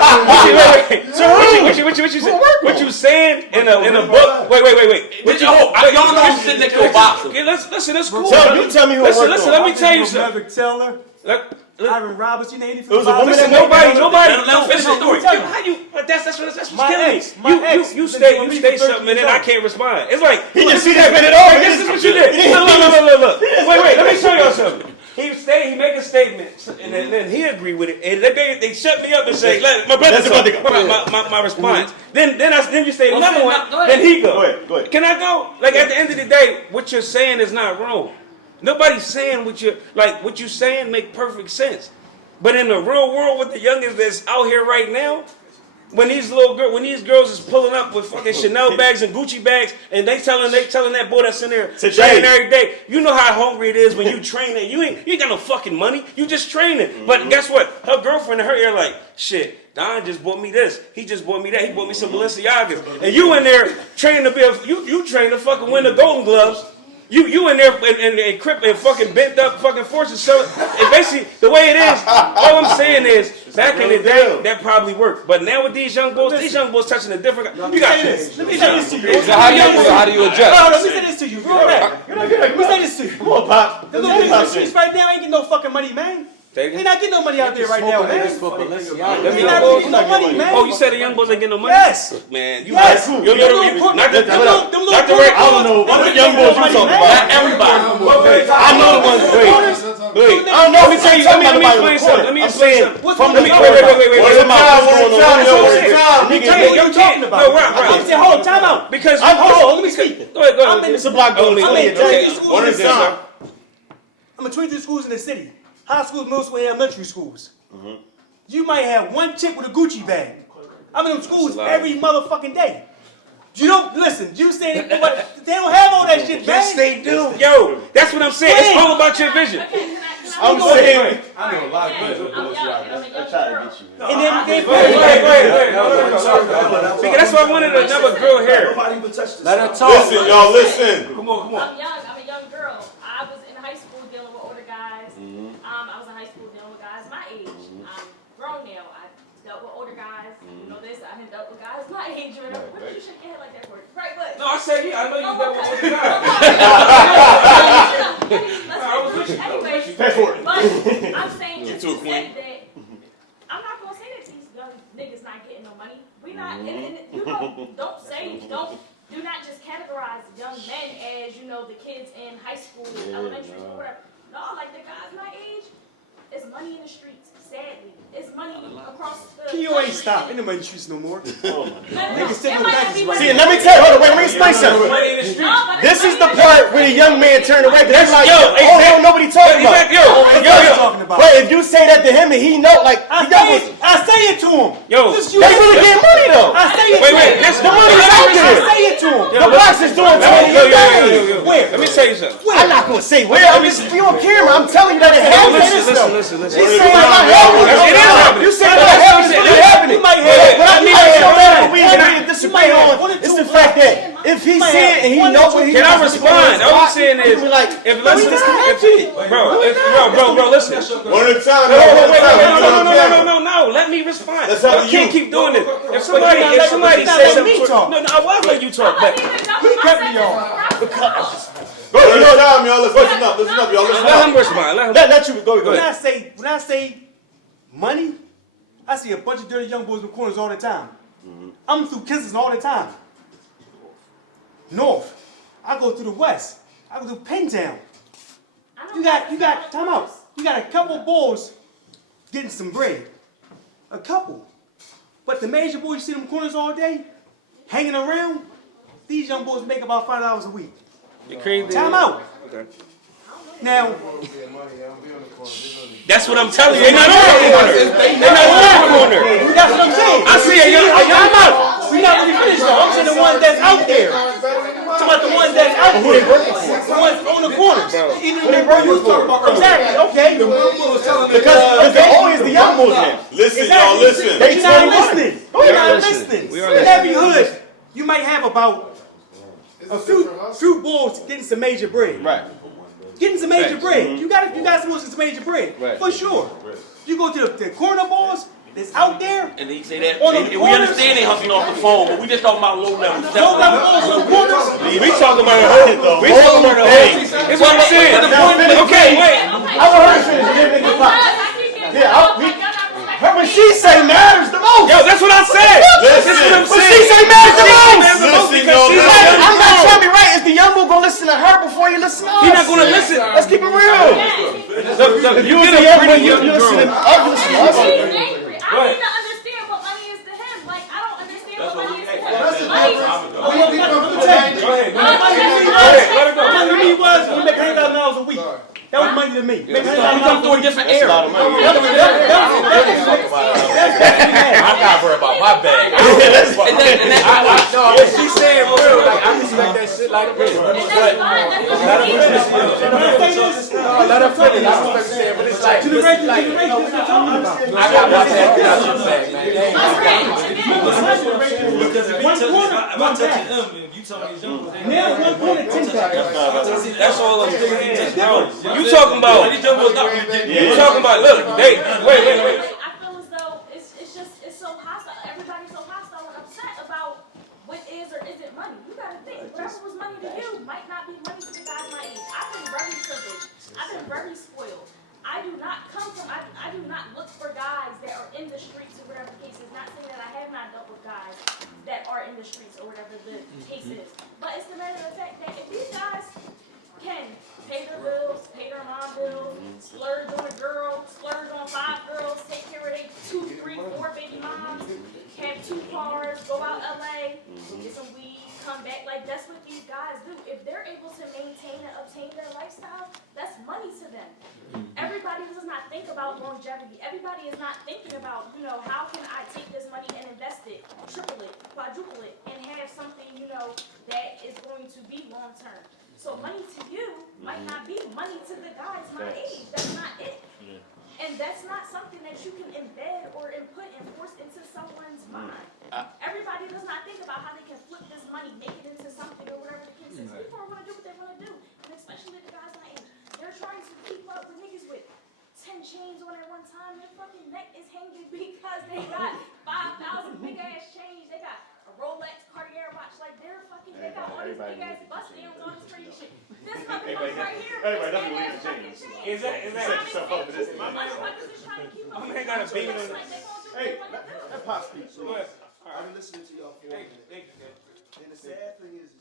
What you saying in a book? Wait. Y'all know I'm sitting next to a boxer. Listen, it's cool. You tell me who Listen, let me tell you something. Maverick Taylor, Ivan Roberts, you named it. It was a woman that Nobody. Let me finish the story. How you? That's what's killing me. You state something and then I can't respond. It's like he just see that minute over. This is what you did. Look. Wait. Let me show y'all something. He make a statement, and then he agreed with it, and they shut me up and say, "My brother's my response." Then you say another one. Then he go. Go ahead. Can I go? Like at the end of the day, what you're saying is not wrong. Nobody's saying what you're saying make perfect sense. But in the real world, with the youngest that's out here right now, when these girls is pulling up with fucking Chanel bags and Gucci bags, and they telling that boy that's in there training every day, you know how hungry it is when you training. You ain't got no fucking money. You just training. Mm-hmm. But guess what? Her girlfriend in her ear like, shit, Don just bought me this. He just bought me that. He bought me some Balenciagas. And you in there training to be you train to fucking win the Golden Gloves. You in there and fucking bent up fucking forces. So and basically the way it is, all I'm saying is back in the day that probably worked. But now with these young boys touching a different. You got this. Let me say this to you. So how do you adjust? No, let me say this to you. Let me say this to you. Come on, Pop. The little niggas in the streets right now ain't getting no fucking money, man. They not getting no money out there right now, man. Let me They not know. getting no money, man. Oh, you said the young boys ain't getting no money? Yes. Man, you Yes. not the I don't know. What the young boys you talking about? Not everybody. I know the ones. Wait. I don't know. Let me explain something. Let me explain something. From the Wait. What you talking about? No, right. I'm saying, hold on, time out. Because Let me speak. Go ahead. I'm in It's a block I'm in building. 23 schools One in at the a city. time. I'm in 23 schools in the city. High schools, middle school, and elementary schools. You might have one chick with a Gucci bag. I'm in them schools every motherfucking day. You don't listen. You saying they don't have all that shit, man. Yes, they do. Yo, that's what I'm saying. It's all about your vision. I'm saying. I know a lot of good. I'm trying to get you. And then they Wait. No. See, that's why I wanted another girl here. Nobody even touched this. Let her talk. Listen, y'all, listen. Come on. I'm young. I'm a young girl. I was in high school dealing with older guys. I was in high school dealing with guys my age. I'm grown now. I dealt with older guys. You know this. I had dealt with guys my age. What did you shake your head like that for? Right, what? No, I said yeah. I know you dealt with older guys. Anyway, Pay for it. but I'm saying just to say that I'm not gonna say that these young niggas not getting no money. We not, and you know, do not just categorize young men as the kids in high school, elementary school, whatever. No, like the guys my age, it's money in the streets. Sadly, it's money across the. Keo ain't stop. Ain't nobody shoots no more. Niggas take no badges right See, now. let me tell you. Hold on, wait. Let me explain something. This is the part where the young man turned away. That's like, nobody talking about. But if you say that to him and he know, like, I say it to him. they really getting money though. I say it to him. The money's out I there. say it to him. The box is doing 20 Where? Let me tell you something. I'm not gonna say where. I'm just you on camera. I'm telling you that it happens. Listen. He's saying it's not happening. You saying it's not happening. It's happening. You might have But I need to show that we agree to disagree on. It's the fact that if he see it and he knows what he Can I respond? All I'm saying is, bro, listen. One at a time. No. Let me respond. Let's have I can't keep doing this. If somebody says something, no, I was letting you talk, but He cut me off. Bro, you know time, y'all. Let's listen up, y'all. Listen let up. him respond. Let you go When ahead. I say money, I see a bunch of dirty young boys in the corners all the time. I'm through Kensington all the time. North. I go through the west. I go through Pentown. You got time out. You got a couple boys getting some bread. A couple. But the major boys you see in the corners all day, hanging around, these young boys make about $5 a week. Time out. Okay. Now, that's what I'm telling you. They're not on the corner. They're not on the corner. that's what I'm saying. I see a young out. We're not really finished though. I'm saying the ones that's out there. I'm talking about the ones that's out there. The ones on the corners. Even they were you talking about. Exactly. Okay. Because they're always the young boys now. Listen, y'all, listen. You're not listening. You're not listening. We are In every hood, you might have about a few boys getting some major bread. Right. Getting some major bread. You got some boys getting some major bread. Right. For sure. You go to the corner boys that's out there. And they say that, On the and we corners. understand they hustling off the phone, but we just talking about low level. Low level boys on the corners. We talking about the whole. We talking about the whole. That's what I'm saying. Okay, wait. I want her to finish. Yeah, when she say matters the most. Yo, that's what I said. That's what I'm When saying. she say matters the most. Listen, She's y'all, like, listen. I'm not trying to be right. Is the young boy gonna listen to her before you listen to us? He's not gonna listen. Let's keep it real. Look, If you was a young boy, you listen to us. I need to understand what money is to him. Like, I don't understand what money is to him. Money to me was you make $100,000 a week. That was money to me. Make $100,000 through a different era. I gotta worry about my bag. She's saying real, like I respect that shit like this. Let her finish. Let her finish. I respect that, but it's like, I got my bag, you got your bag, That's all I'm saying. You talking about? You talking about? Look, wait. I feel as though it's so hostile. Everybody's so hostile and upset about what is or isn't money. You gotta think, whatever was money to you might not be money to the guys my age. I've been very privileged. I've been very spoiled. I I do not come from, I do not look for guys that are in the streets or whatever the case is. Not saying that I have not dealt with guys that are in the streets or whatever the case is. But it's the matter of the fact that if these guys can pay their bills, pay their mom bills, splurge on a girl, splurge on 5 girls, take care of their 2, 3, 4 baby moms, have 2 cars, go out LA, get some weed, come back. Like, that's what these guys do. If they're able to maintain and obtain their lifestyle, that's money to them. Everybody does not think about longevity. Everybody is not thinking about, you know, how can I take this money and invest it, triple it, quadruple it, and have something, you know, that is going to be long term. So money to you might not be money to the guys my age. That's not it. And that's not something that you can embed or input and force into someone's mind. Everybody does not think about how they can flip this money, make it into something or whatever the case is. People are going to do what they want to do. And especially the guys my age. They're trying to keep up with niggas with 10 chains on at one time. Their fucking neck is hanging because they got 5,000 big ass chains. They got a Rolex Cartier watch. Like, they're fucking, they got all these big ass bust downs, all this crazy shit. This motherfucker right here, everybody this doesn't big believe ass in fucking chains. chain. Is that Simon up for this? Says, motherfuckers is trying to keep up I'm with hang out a them. beam It's in- like they gonna do what Hey, they want to do. that pop speak. So Go ahead. I'm listening to y'all for a minute. And the sad thing is